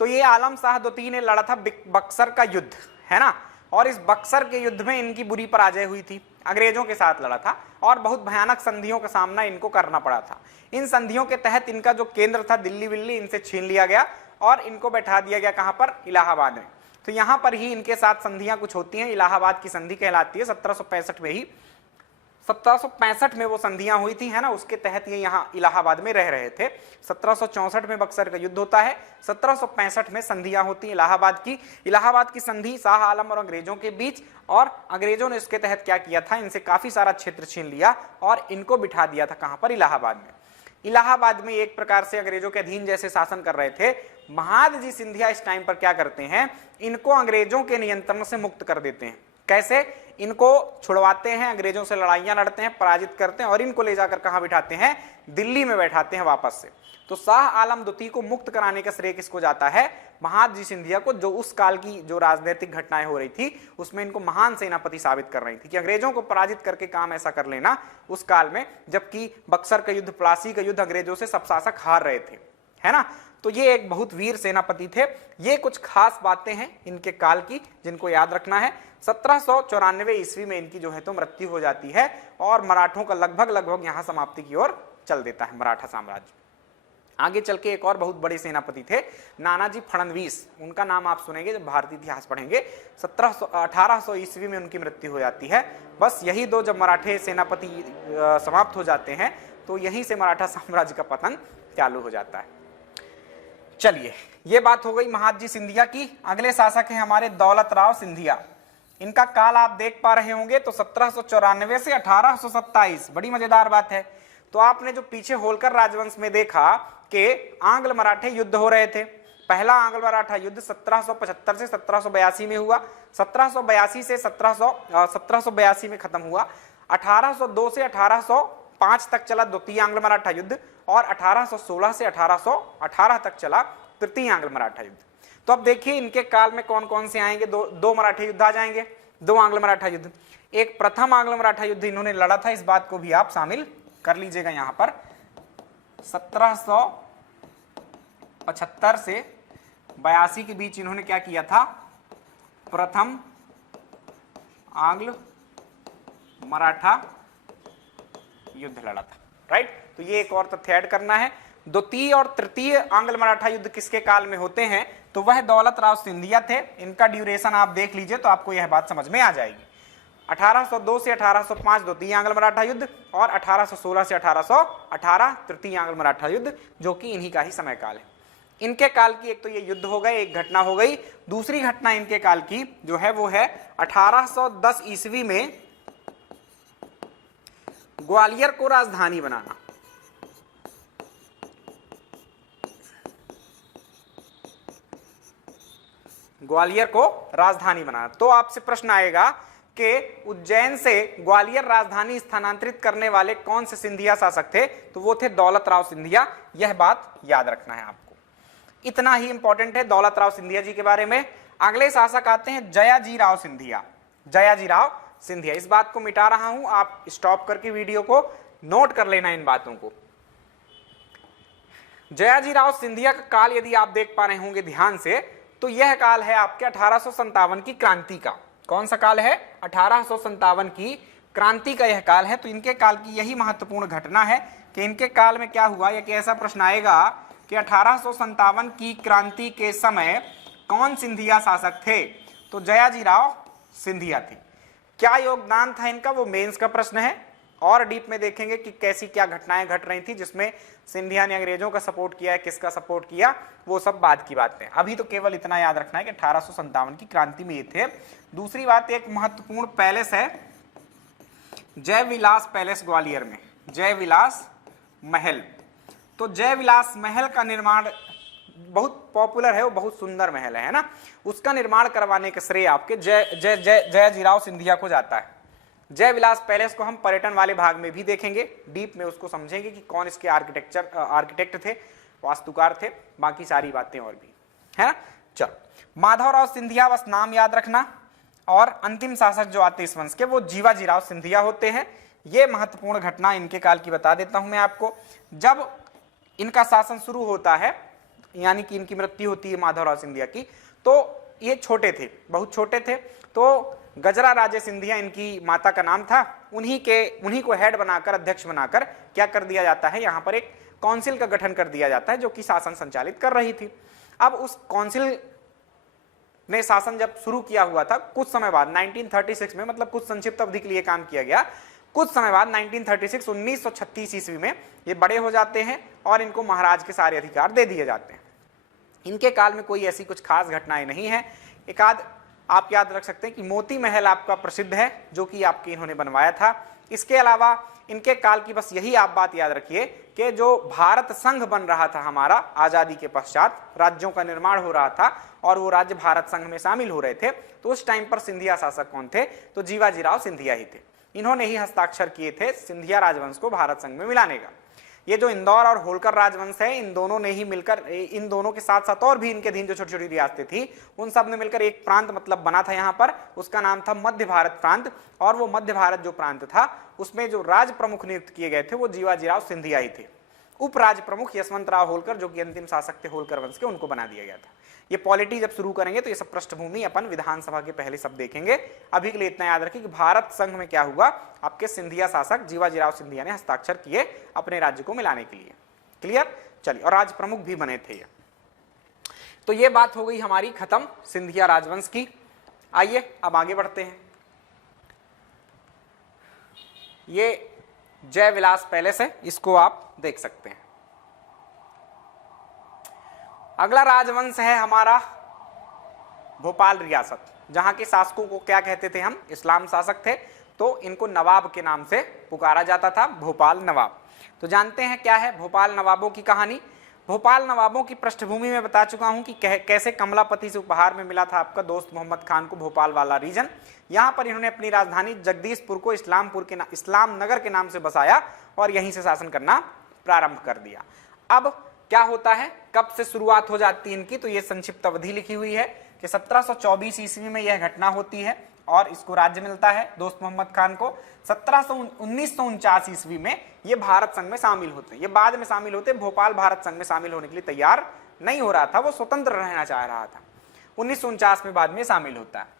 तो ये आलम शाह द्वितीय ने लड़ा था बक्सर का युद्ध, है ना, और इस बक्सर के युद्ध में इनकी बुरी पराजय हुई थी, अंग्रेजों के साथ लड़ा था और बहुत भयानक संधियों का सामना इनको करना पड़ा था। इन संधियों के तहत इनका जो केंद्र था दिल्ली विल्ली, इनसे छीन लिया गया और इनको बैठा दिया गया कहां पर? इलाहाबाद में। तो यहां पर ही इनके साथ संधियां कुछ होती हैं, इलाहाबाद की संधि कहलाती है। 1765 में ही, 1765 में वो संधियां हुई थी, है ना, उसके तहत ये यहाँ इलाहाबाद में रह रहे थे। 1764 में बक्सर का युद्ध होता है, 1765 में संधियां होती इलाहाबाद की। इलाहाबाद की संधि शाह आलम और अंग्रेजों के बीच, और अंग्रेजों ने इसके तहत क्या किया था? इनसे काफी सारा क्षेत्र छीन लिया और इनको बिठा दिया था कहां पर? इलाहाबाद में। इलाहाबाद में एक प्रकार से अंग्रेजों के अधीन जैसे शासन कर रहे थे। महादजी सिंधिया इस टाइम पर क्या करते हैं? इनको अंग्रेजों के नियंत्रण से मुक्त कर देते हैं। कैसे? इनको छुड़वाते हैं, अंग्रेजों से लड़ाइयां लड़ते हैं, पराजित करते हैं और इनको ले जाकर कहां बिठाते हैं? दिल्ली में बैठाते हैं वापस से। तो शाह आलम द्वितीय को मुक्त कराने का श्रेय किसको जाता है? महादजी सिंधिया को, जो उस काल की जो राजनीतिक घटनाएं हो रही थी उसमें इनको महान सेनापति साबित कर रही थी कि अंग्रेजों को पराजित करके काम ऐसा कर लेना उस काल में, जबकि बक्सर का युद्ध, प्लासी का युद्ध अंग्रेजों से सब शासक हार रहे थे, है ना। तो ये एक बहुत वीर सेनापति थे। ये कुछ खास बातें हैं इनके काल की जिनको याद रखना है। 1794 ईस्वी में इनकी जो है तो मृत्यु हो जाती है और मराठों का लगभग यहां समाप्ति की ओर चल देता है मराठा साम्राज्य। आगे चल के एक और बहुत बड़े सेनापति थे, नानाजी फडणवीस। उनका नाम आप सुनेंगे जब भारतीय इतिहास पढ़ेंगे। 1800 ईस्वी में उनकी मृत्यु हो जाती है। बस यही दो जब मराठे सेनापति समाप्त हो जाते हैं तो यहीं से मराठा साम्राज्य का पतन चालू हो जाता है। चलिए, ये बात हो गई महादजी सिंधिया की। अगले शासक हैं हमारे दौलत राव सिंधिया। इनका काल आप देख पा रहे होंगे तो 1794 से 1827। बड़ी मजेदार बात है। तो आपने जो पीछे होलकर राजवंश में देखा कि आंग्ल मराठे युद्ध हो रहे थे। पहला आंग्ल मराठा युद्ध 1775 से 1782 में हुआ। 1782 से 1782 में खत्म हुआ। 1802 से 1805 तक चला द्वितीय आंग्ल मराठा युद्ध और 1816 से 1818 तक चला तृतीय आंग्ल मराठा युद्ध। तो अब देखिए इनके काल में कौन कौन से आएंगे। दो मराठे युद्ध आ जाएंगे, दो आंग्ल मराठा युद्ध। एक प्रथम आंग्ल मराठा युद्ध इन्होंने लड़ा था, इस बात को भी आप शामिल कर लीजिएगा यहां पर। 1775 से 82 के बीच इन्होंने क्या किया था? प्रथम आंग्ल मराठा युद्ध लड़ा था, राइट। तो ये एक और तथ्य ऐड करना है। द्वितीय और तृतीय आंग्ल मराठा युद्ध किसके काल में होते हैं? तो वह दौलत राव सिंधिया थे। इनका ड्यूरेशन आप देख लीजिए तो आपको यह बात समझ में आ जाएगी। 1802 से 1805 द्वितीय आंग्ल मराठा युद्ध और 1816 से 1818 तृतीय आंग्ल मराठा युद्ध, जो कि इन्हीं का ही समय काल है। इनके काल की एक तो ये युद्ध हो गए, एक घटना हो गई। दूसरी घटना इनके काल की जो है वो है 1810 ईस्वी में ग्वालियर को राजधानी बनाना। ग्वालियर को राजधानी बनाना। तो आपसे प्रश्न आएगा कि उज्जैन से ग्वालियर राजधानी स्थानांतरित करने वाले कौन से सिंधिया शासक थे? तो वो थे दौलत राव सिंधिया। यह बात याद रखना है आपको, इतना ही इंपॉर्टेंट है दौलत राव सिंधिया जी के बारे में। अगले शासक आते हैं जयाजी राव सिंधिया। जयाजी राव सिंधिया। इस बात को मिटा रहा हूं, आप स्टॉप करके वीडियो को नोट कर लेना इन बातों को। जयाजीराव सिंधिया का काल यदि आप देख पा रहे होंगे ध्यान से, तो यह काल है आपके 1857 की क्रांति का। कौन सा काल है? 1857 की क्रांति का यह काल है। तो इनके काल की यही महत्वपूर्ण घटना है कि इनके काल में क्या हुआ। या कि ऐसा प्रश्न आएगा कि 1857 की क्रांति के समय कौन सिंधिया शासक थे? तो जयाजीराव सिंधिया थे। क्या योगदान था इनका, वो मेंस का प्रश्न है। और डीप में देखेंगे कि कैसी क्या घटनाएं घट रही थी जिसमें सिंधिया ने अंग्रेजों का सपोर्ट किया है, किसका सपोर्ट किया, वो सब बाद की बातें। अभी तो केवल इतना याद रखना है कि 1857 की क्रांति में ये थे। दूसरी बात, एक महत्वपूर्ण पैलेस है जय विलास पैलेस ग्वालियर में, जय विलास महल। तो जय विलास महल का निर्माण बहुत पॉपुलर है, वो बहुत सुंदर महल है ना। उसका निर्माण करवाने का श्रेय आपके जयाजीराव सिंधिया को जाता है। जय विलास पैलेस को हम पर्यटन वाले भाग में भी देखेंगे, डीप में उसको समझेंगे कि कौन इसके आर्किटेक्ट थे, वास्तुकार थे, बाकी सारी बातें और भी है ना। चलो, माधवराव सिंधिया बस नाम याद रखना। और अंतिम शासक जो आते इस वंश के वो जीवाजीराव सिंधिया होते हैं। ये महत्वपूर्ण घटना इनके काल की बता देता हूं मैं आपको। जब इनका शासन शुरू होता है, यानी कि इनकी मृत्यु होती है माधवराव सिंधिया की, तो ये छोटे थे, बहुत छोटे थे। तो गजरा राजे सिंधिया इनकी माता का नाम था। उन्हीं को हेड बनाकर, अध्यक्ष बनाकर क्या कर दिया जाता है, यहाँ पर एक काउंसिल का गठन कर दिया जाता है जो कि शासन संचालित कर रही थी। अब उस काउंसिल ने शासन जब शुरू किया हुआ था, कुछ समय बाद 1936 में, मतलब कुछ संक्षिप्त अवधि के लिए काम किया गया। कुछ समय बाद 1936 ईस्वी में ये बड़े हो जाते हैं और इनको महाराज के सारे अधिकार दे दिए जाते हैं। इनके काल में कोई ऐसी कुछ खास घटनाएं नहीं है। एक आध आप याद रख सकते हैं कि मोती महल आपका प्रसिद्ध है, जो कि आपके इन्होंने बनवाया था। इसके अलावा इनके काल की बस यही आप बात याद रखिए कि जो भारत संघ बन रहा था हमारा आजादी के पश्चात, राज्यों का निर्माण हो रहा था और वो राज्य भारत संघ में शामिल हो रहे थे, तो उस टाइम पर सिंधिया शासक कौन थे? तो जीवाजीराव सिंधिया ही थे। इन्होंने ही हस्ताक्षर किए थे सिंधिया राजवंश को भारत संघ में मिलाने का। ये जो इंदौर और होलकर राजवंश है, इन दोनों ने ही मिलकर, इन दोनों के साथ साथ और भी इनके अधीन जो छोटी छोटी रियासतें थी, उन सब ने मिलकर एक प्रांत मतलब बना था यहाँ पर। उसका नाम था मध्य भारत प्रांत। और वो मध्य भारत जो प्रांत था, उसमें जो राज प्रमुख नियुक्त किए गए थे वो जीवाजीराव सिंधिया ही थे। उप राज प्रमुख यशवंतराव होलकर, जो कि अंतिम शासक थे होलकर वंश के, उनको बना दिया गया था। ये पॉलिटी जब शुरू करेंगे तो ये सब पृष्ठभूमि अपन विधानसभा के पहले सब देखेंगे। अभी के लिए इतना याद रखिए कि भारत संघ में क्या हुआ, आपके सिंधिया शासक जीवाजीराव सिंधिया ने हस्ताक्षर किए अपने राज्य को मिलाने के लिए। क्लियर? चलिए, और राज प्रमुख भी बने थे ये। तो ये बात हो गई हमारी खत्म सिंधिया राजवंश की। आइए अब आगे बढ़ते हैं। ये जय विलास पैलेस है, इसको आप देख सकते हैं। अगला राजवंश है हमारा भोपाल रियासत, जहां के शासकों को क्या कहते थे हम? इस्लाम शासक थे, तो इनको नवाब के नाम से पुकारा जाता था, भोपाल नवाब। तो जानते हैं क्या है भोपाल नवाबों की कहानी। भोपाल नवाबों की पृष्ठभूमि में बता चुका हूं कि कैसे कमलापति से उपहार में मिला था आपका दोस्त मोहम्मद खान को भोपाल वाला रीजन। यहां पर इन्होंने अपनी राजधानी जगदीशपुर को इस्लाम नगर के नाम से बसाया और यहीं से शासन करना प्रारंभ कर दिया। अब क्या होता है, कब से शुरुआत हो जाती है इनकी? तो ये संक्षिप्त अवधि लिखी हुई है कि 1724 ईस्वी में यह घटना होती है और इसको राज्य मिलता है दोस्त मोहम्मद खान को। 1949 ईस्वी में ये भारत संघ में शामिल होते हैं। ये बाद में शामिल होते, भोपाल भारत संघ में शामिल होने के लिए तैयार नहीं हो रहा था, वो स्वतंत्र रहना चाह रहा था। 1949 में बाद में शामिल होता है।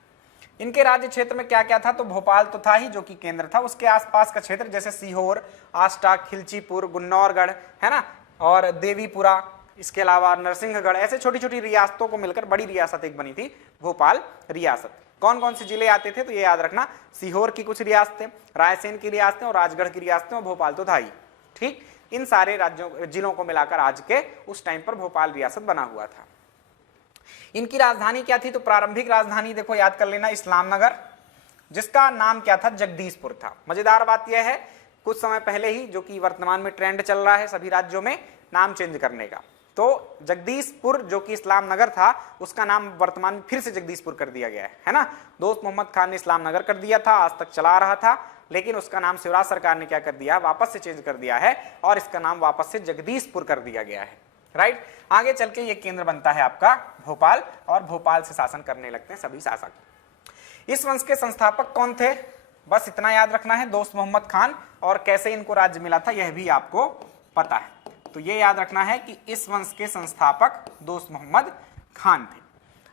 इनके राज्य क्षेत्र में क्या क्या था? तो भोपाल तो था ही, जो कि केंद्र था। उसके आसपास का क्षेत्र जैसे सीहोर, आष्टा, खिलचीपुर, गुन्नौरगढ़ है ना, और देवीपुरा, इसके अलावा नरसिंहगढ़, ऐसे छोटी छोटी रियासतों को मिलकर बड़ी रियासत एक बनी थी भोपाल रियासत। कौन कौन से जिले आते थे? तो ये याद रखना, सीहोर की कुछ रियासतें, रायसेन की रियासतें और राजगढ़ की रियासतें, और भोपाल तो था ही। ठीक, इन सारे राज्यों जिलों को मिलाकर आज के उस टाइम पर भोपाल रियासत बना हुआ था। इनकी राजधानी क्या थी? तो प्रारंभिक राजधानी देखो याद कर लेना, इस्लाम नगर, जिसका नाम क्या था? जगदीशपुर था। मजेदार बात यह है, कुछ समय पहले ही, जो कि वर्तमान में ट्रेंड चल रहा है सभी राज्यों में नाम चेंज करने का, तो जगदीशपुर जो कि इस्लाम नगर था, उसका नाम वर्तमान में फिर से जगदीशपुर कर दिया गया है ना। दोस्त मोहम्मद खान ने इस्लाम नगर कर दिया था, आज तक चला रहा था, लेकिन उसका नाम शिवराज सरकार ने क्या कर दिया? वापस से चेंज कर दिया है और इसका नाम वापस से जगदीशपुर कर दिया गया है। राइट, आगे चल के ये केंद्र बनता है आपका भोपाल और भोपाल से शासन करने लगते हैं सभी शासक। इस वंश के संस्थापक कौन थे? बस इतना याद रखना है, दोस्त मोहम्मद खान, और कैसे इनको राज्य मिला था यह भी आपको पता है। तो ये याद रखना है कि इस वंश के संस्थापक दोस्त मोहम्मद खान थे।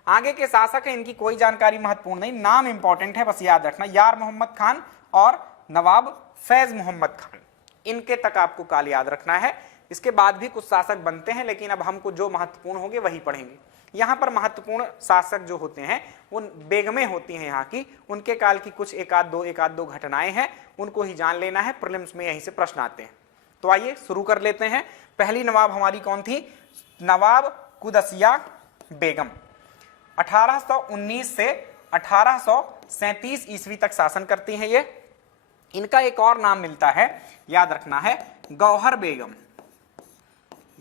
आगे के शासक है, इनकी कोई जानकारी महत्वपूर्ण नहीं, नाम इंपॉर्टेंट है, बस याद रखना, यार मोहम्मद खान और नवाब फैज मोहम्मद खान, इनके तक आपको काल याद रखना है। इसके बाद भी कुछ शासक बनते हैं, लेकिन अब हमको जो महत्वपूर्ण होंगे वही पढ़ेंगे। यहाँ पर महत्वपूर्ण शासक जो होते हैं वो बेगमें होती हैं यहाँ की, उनके काल की कुछ एक आध दो घटनाएं हैं, उनको ही जान लेना है, प्रीलिम्स में यहीं से प्रश्न आते हैं। तो आइए शुरू कर लेते हैं। पहली नवाब हमारी कौन थी? नवाब कुदसिया बेगम। 1819 से 1837 ईस्वी तक शासन करती हैं ये। इनका एक और नाम मिलता है, याद रखना है, गौहर बेगम।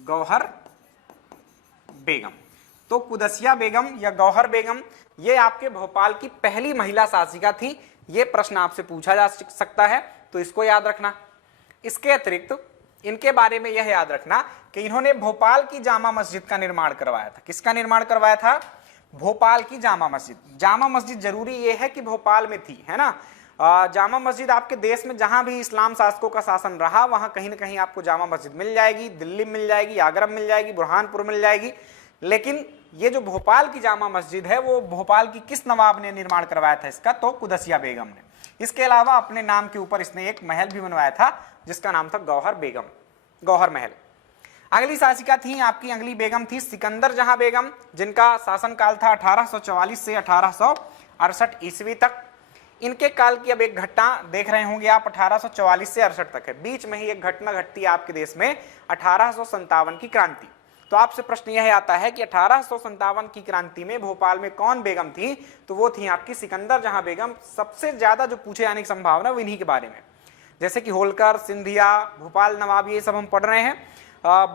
गौहर बेगम। तो कुदसिया बेगम या गौहर बेगम ये आपके भोपाल की पहली महिला शासिका थी। ये प्रश्न आपसे पूछा जा सकता है, तो इसको याद रखना। इसके अतिरिक्त इनके बारे में यह याद रखना कि इन्होंने भोपाल की जामा मस्जिद का निर्माण करवाया था। किसका निर्माण करवाया था? भोपाल की जामा मस्जिद। जामा मस्जिद जरूरी यह है कि भोपाल में थी, है ना। जामा मस्जिद आपके देश में जहां भी इस्लाम शासकों का शासन रहा वहां कहीं ना कहीं आपको जामा मस्जिद मिल जाएगी। दिल्ली में मिल जाएगी, आगरा में मिल जाएगी, बुरहानपुर मिल जाएगी। लेकिन ये जो भोपाल की जामा मस्जिद है वो भोपाल की किस नवाब ने निर्माण करवाया था इसका? तो कुदसिया बेगम ने। इसके अलावा अपने नाम के ऊपर इसने एक महल भी बनवाया था जिसका नाम था गौहर बेगम, गौहर महल। अगली शासिका थी आपकी, अगली बेगम थी सिकंदर जहां बेगम, जिनका शासनकाल था 1844 से 1868 ईस्वी तक। इनके काल की अब एक घटना देख रहे होंगे आप, 1844 से 68 तक है। बीच में ही एक घटना घटती है आपके देश में, 1857 की क्रांति। तो आपसे प्रश्न यह आता है कि 1857 की क्रांति में भोपाल में कौन बेगम थी? तो वो थी आपकी सिकंदर जहां बेगम। सबसे ज्यादा जो पूछे जाने की संभावना वो इन्हीं के बारे में, जैसे कि होलकर, सिंधिया, भोपाल नवाब, ये सब हम पढ़ रहे हैं।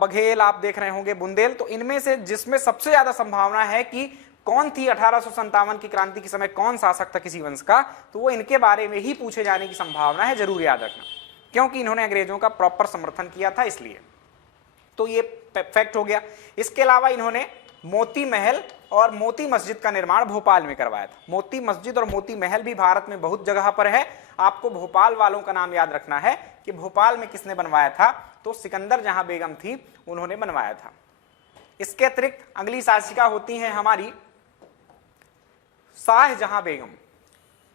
बघेल आप देख रहे होंगे, बुंदेल। तो इनमें से जिसमें सबसे ज्यादा संभावना है कि कौन थी 1857 की क्रांति के समय कौन शासक था किसी वंश का, तो वो इनके बारे में ही पूछे जाने की संभावना है, जरूर याद रखना, क्योंकि इन्होंने अंग्रेजों का प्रॉपर समर्थन किया था इसलिए। तो ये फैक्ट हो गया। इसके अलावा इन्होंने मोती महल और मोती मस्जिद का निर्माण भोपाल में करवाया था। मोती मस्जिद और मोती महल भी भारत में बहुत जगह पर है। आपको भोपाल वालों का नाम याद रखना है कि भोपाल में किसने बनवाया था? तो सिकंदर जहां बेगम थी उन्होंने बनवाया था। इसके अतिरिक्त अगली शासिका होती हैं हमारी शाहजहां बेगम।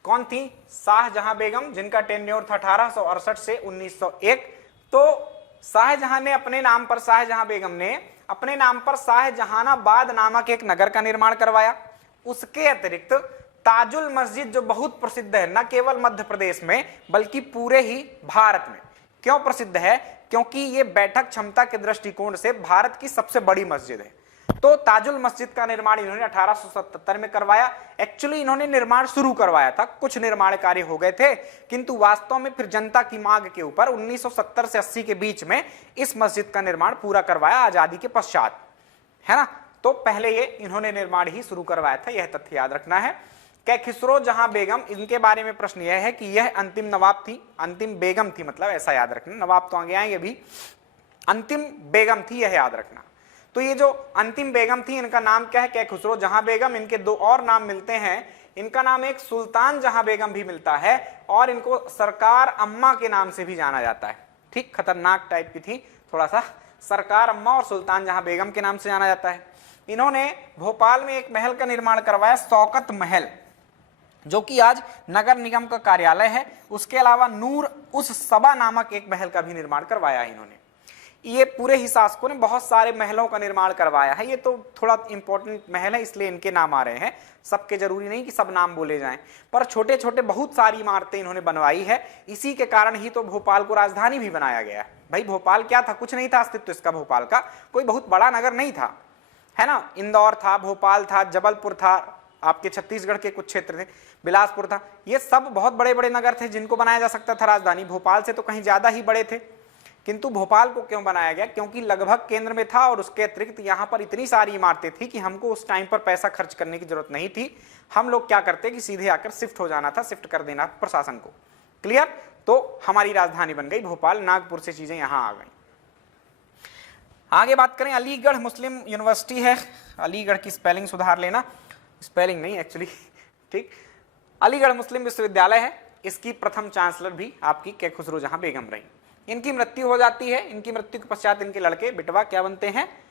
कौन थी? शाहजहां बेगम, जिनका टेन्योर था 1868 से 1901। तो शाहजहां ने अपने नाम पर, शाहजहां बेगम ने अपने नाम पर शाहजहानाबाद नामक एक नगर का निर्माण करवाया। उसके अतिरिक्त ताजुल मस्जिद जो बहुत प्रसिद्ध है, न केवल मध्य प्रदेश में बल्कि पूरे ही भारत में। क्यों प्रसिद्ध है? क्योंकि ये बैठक क्षमता के दृष्टिकोण से भारत की सबसे बड़ी मस्जिद है। तो ताजुल मस्जिद का निर्माण इन्होंने 1877 में करवाया। एक्चुअली इन्होंने निर्माण शुरू करवाया था, कुछ निर्माण कार्य हो गए थे, किंतु वास्तव में फिर जनता की मांग के ऊपर 1970 से 80 के बीच में इस मस्जिद का निर्माण पूरा करवाया, आजादी के पश्चात, है ना। तो पहले ये इन्होंने निर्माण ही शुरू करवाया था, यह तथ्य याद रखना है। कैखसरो जहां बेगम, इनके बारे में प्रश्न यह है कि यह अंतिम नवाब थी, अंतिम बेगम थी, मतलब ऐसा याद रखना। नवाब तो आगे आएंगे भी, अंतिम बेगम थी, यह याद रखना। तो ये जो अंतिम बेगम थी इनका नाम क्या है? कैखसरो जहां बेगम। इनके दो और नाम मिलते हैं, इनका नाम एक सुल्तान जहां बेगम भी मिलता है और इनको सरकार अम्मा के नाम से भी जाना जाता है। ठीक, खतरनाक टाइप की थी थोड़ा सा, सरकार अम्मा और सुल्तान जहां बेगम के नाम से जाना जाता है। इन्होंने भोपाल में एक महल का निर्माण करवाया, शौकत महल, जो कि आज नगर निगम का कार्यालय है। उसके अलावा नूर उस सबा नामक एक महल का भी निर्माण करवाया है इन्होंने। ये पूरे ही शासकों ने बहुत सारे महलों का निर्माण करवाया है। ये तो थोड़ा इंपॉर्टेंट महल है इसलिए इनके नाम आ रहे हैं, सबके जरूरी नहीं कि सब नाम बोले जाएं, पर छोटे छोटे बहुत सारी इमारतें इन्होंने बनवाई है। इसी के कारण ही तो भोपाल को राजधानी भी बनाया गया है। भाई भोपाल क्या था? कुछ नहीं था अस्तित्व इसका, भोपाल का कोई बहुत बड़ा नगर नहीं था, है ना। इंदौर था, भोपाल था, जबलपुर था, आपके छत्तीसगढ़ के कुछ क्षेत्र थे, बिलासपुर था, ये सब बहुत बड़े बड़े नगर थे जिनको बनाया जा सकता था राजधानी। भोपाल से तो कहीं ज्यादा ही बड़े थे, किंतु भोपाल को क्यों बनाया गया? क्योंकि लगभग केंद्र में था और उसके अतिरिक्त यहाँ पर इतनी सारी इमारतें थी कि हमको उस टाइम पर पैसा खर्च करने की जरूरत नहीं थी। हम लोग क्या करते कि सीधे आकर शिफ्ट हो जाना था, शिफ्ट कर देना प्रशासन को। क्लियर? तो हमारी राजधानी बन गई भोपाल, नागपुर से चीजें यहाँ आ गई। आगे बात करें, अलीगढ़ मुस्लिम यूनिवर्सिटी है। अलीगढ़ की स्पेलिंग सुधार लेना, स्पेलिंग नहीं एक्चुअली, ठीक। अलीगढ़ मुस्लिम विश्वविद्यालय है, इसकी प्रथम चांसलर भी आपकी कैखुसरो जहां बेगम रही। इनकी मृत्यु हो जाती है। इनकी मृत्यु के पश्चात इनके लड़के बिटवा क्या बनते हैं,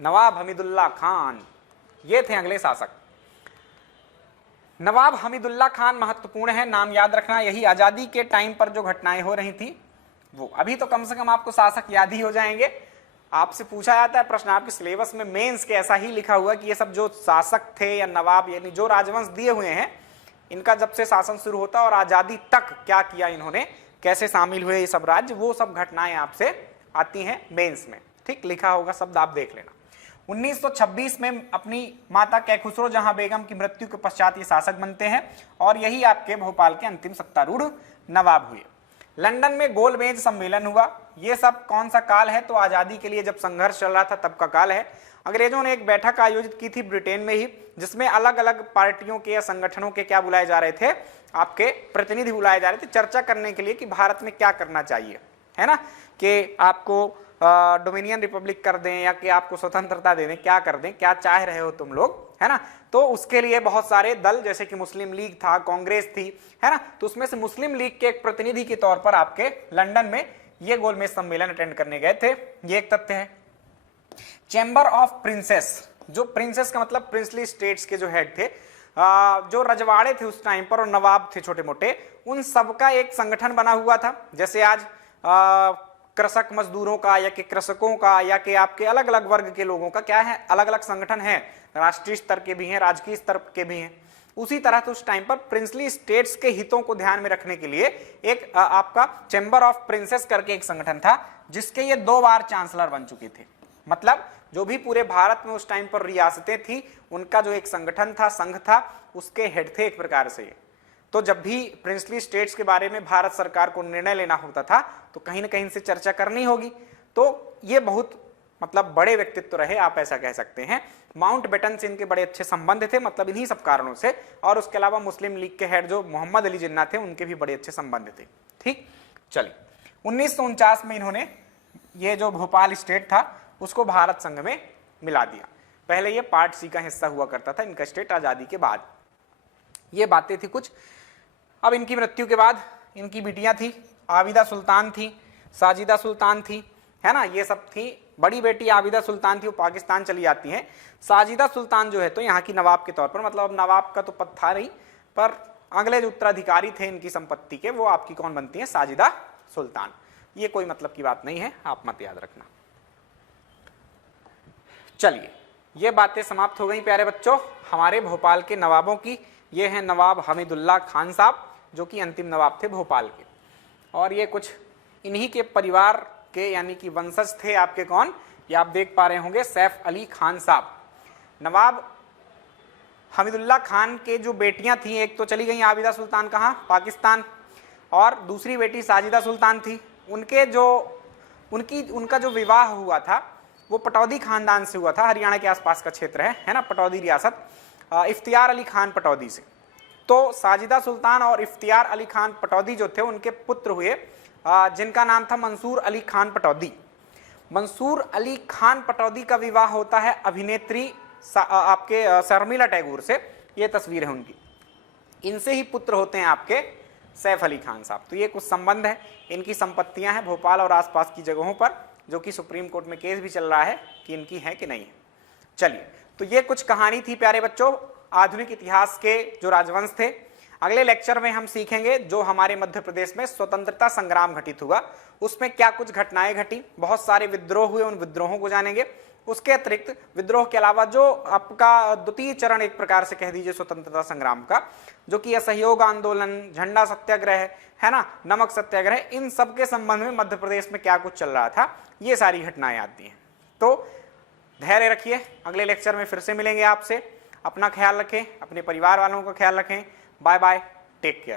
नवाब हमीदुल्लाह खान। ये थे अगले शासक। नवाब हमीदुल्लाह खान महत्वपूर्ण है, नाम याद रखना। यही आजादी के टाइम पर जो घटनाएं हो रही थी वो, अभी तो कम से कम आपको शासक याद ही हो जाएंगे। आपसे पूछा जाता है प्रश्न आपके सिलेबस में मेंस के, ऐसा ही लिखा हुआ कि ये सब जो शासक थे या नवाब यानी जो राजवंश दिए हुए हैं, इनका जब से शासन शुरू होता और आजादी तक क्या किया इन्होंने, कैसे शामिल हुए ये सब राज्य, वो सब घटनाएं आपसे आती हैं मेंस में। ठीक, लिखा होगा शब्द, आप देख लेना। 1926 में अपनी माता कैखुसरो जहां बेगम की मृत्यु के पश्चात ये शासक बनते हैं और यही आपके भोपाल के अंतिम सत्तारूढ़ नवाब हुए। लंदन में गोलमेज सम्मेलन हुआ। ये सब कौन सा काल है, तो आजादी के लिए जब संघर्ष चल रहा था तब का काल है। अंग्रेजों ने एक बैठक आयोजित की थी ब्रिटेन में ही, जिसमें अलग अलग पार्टियों के या संगठनों के क्या बुलाए जा रहे थे, आपके प्रतिनिधि बुलाए जा रहे थे चर्चा करने के लिए कि भारत में क्या करना चाहिए, है ना, कि आपको डोमिनियन रिपब्लिक कर दें या कि आपको स्वतंत्रता दे दें, क्या कर दें, क्या चाह रहे हो तुम लोग, है ना। तो उसके लिए बहुत सारे दल, जैसे कि मुस्लिम लीग था, कांग्रेस थी, है ना, तो उसमें से मुस्लिम लीग के एक प्रतिनिधि के तौर पर आपके लंदन में ये गोलमेज सम्मेलन अटेंड करने गए थे। ये एक तथ्य है। चैम्बर ऑफ प्रिंसेस, जो प्रिंसेस का मतलब प्रिंसली स्टेट्स के जो हेड थे, जो रजवाड़े थे उस टाइम पर और नवाब थे छोटे मोटे, उन सबका एक संगठन बना हुआ था। जैसे आज कृषक मजदूरों का या कि कृषकों का या कि आपके अलग अलग वर्ग के लोगों का क्या है, अलग अलग संगठन है, राष्ट्रीय स्तर के भी हैं, राजकीय स्तर के भी हैं। उसी तरह तो उस टाइम पर प्रिंसली स्टेट्स के हितों को ध्यान में रखने के लिए एक आपका चैम्बर ऑफ प्रिंसेस करके एक संगठन था, जिसके ये 2 बार चांसलर बन चुके थे। मतलब जो भी पूरे भारत में उस टाइम पर रियासतें थी, उनका जो एक संगठन था, संघ था, उसके हेड थे एक प्रकार से। तो जब भी प्रिंसली स्टेट्स के बारे में भारत सरकार को निर्णय लेना होता था तो कहीं ना कहीं से चर्चा करनी होगी। तो ये बहुत मतलब बड़े व्यक्तित्व रहे, आप ऐसा कह सकते हैं। माउंटबेटन से इनके बड़े अच्छे संबंध थे, मतलब इन्हीं सब कारणों से। और उसके अलावा मुस्लिम लीग के हेड जो मोहम्मद अली जिन्ना थे, उनके भी बड़े अच्छे संबंध थे। ठीक, चलिए 1949 में इन्होंने ये जो भोपाल स्टेट था उसको भारत संघ में मिला दिया। पहले ये पार्ट सी का हिस्सा हुआ करता था इनका स्टेट आजादी के बाद। ये बातें थी कुछ। अब इनकी मृत्यु के बाद इनकी बिटियां थी, आबिदा सुल्तान थी, साजिदा सुल्तान थी, है ना, ये सब थी। बड़ी बेटी आबिदा सुल्तान थी, वो पाकिस्तान चली जाती हैं। साजिदा सुल्तान जो है तो यहाँ की नवाब के तौर पर, मतलब अब नवाब का तो पद था नहीं, पर अगले जो उत्तराधिकारी थे इनकी संपत्ति के, वो आपकी कौन बनती है, साजिदा सुल्तान। ये कोई मतलब की बात नहीं है, आप मत याद रखना। चलिए, ये बातें समाप्त हो गई प्यारे बच्चों हमारे भोपाल के नवाबों की। ये हैं नवाब हमीदुल्लाह खान साहब, जो कि अंतिम नवाब थे भोपाल के। और ये कुछ इन्हीं के परिवार के यानी कि वंशज थे आपके कौन, ये आप देख पा रहे होंगे, सैफ अली खान साहब। नवाब हमीदुल्लाह खान के जो बेटियां थी, एक तो चली गई आबिदा सुल्तान, कहाँ, पाकिस्तान, और दूसरी बेटी साजिदा सुल्तान थी। उनका जो विवाह हुआ था वो पटौदी खानदान से हुआ था, हरियाणा के आसपास का क्षेत्र है ना, पटौदी रियासत, इफ्तियार अली खान पटौदी से। तो साजिदा सुल्तान और इफ्तियार अली खान पटौदी जो थे उनके पुत्र हुए, जिनका नाम था मंसूर अली खान पटौदी। मंसूर अली खान पटौदी का विवाह होता है अभिनेत्री आपके शर्मिला टैगोर से। ये तस्वीर है उनकी। इनसे ही पुत्र होते हैं आपके सैफ अली खान साहब। तो ये कुछ संबंध है। इनकी संपत्तियां हैं भोपाल और आसपास की जगहों पर, जो कि सुप्रीम कोर्ट में केस भी चल रहा है कि इनकी है कि नहीं है। चलिए, तो ये कुछ कहानी थी प्यारे बच्चों आधुनिक इतिहास के जो राजवंश थे। अगले लेक्चर में हम सीखेंगे जो हमारे मध्य प्रदेश में स्वतंत्रता संग्राम घटित हुआ, उसमें क्या कुछ घटनाएं घटी, बहुत सारे विद्रोह हुए, उन विद्रोहों को जानेंगे। उसके अतिरिक्त विद्रोह के अलावा जो आपका द्वितीय चरण एक प्रकार से कह दीजिए स्वतंत्रता संग्राम का, जो कि असहयोग आंदोलन, झंडा सत्याग्रह, है ना, नमक सत्याग्रह, इन सब के संबंध में मध्य प्रदेश में क्या कुछ चल रहा था, ये सारी घटनाएं आती हैं। तो धैर्य रखिए, अगले लेक्चर में फिर से मिलेंगे आपसे। अपना ख्याल रखें, अपने परिवार वालों का ख्याल रखें। Bye bye, take care.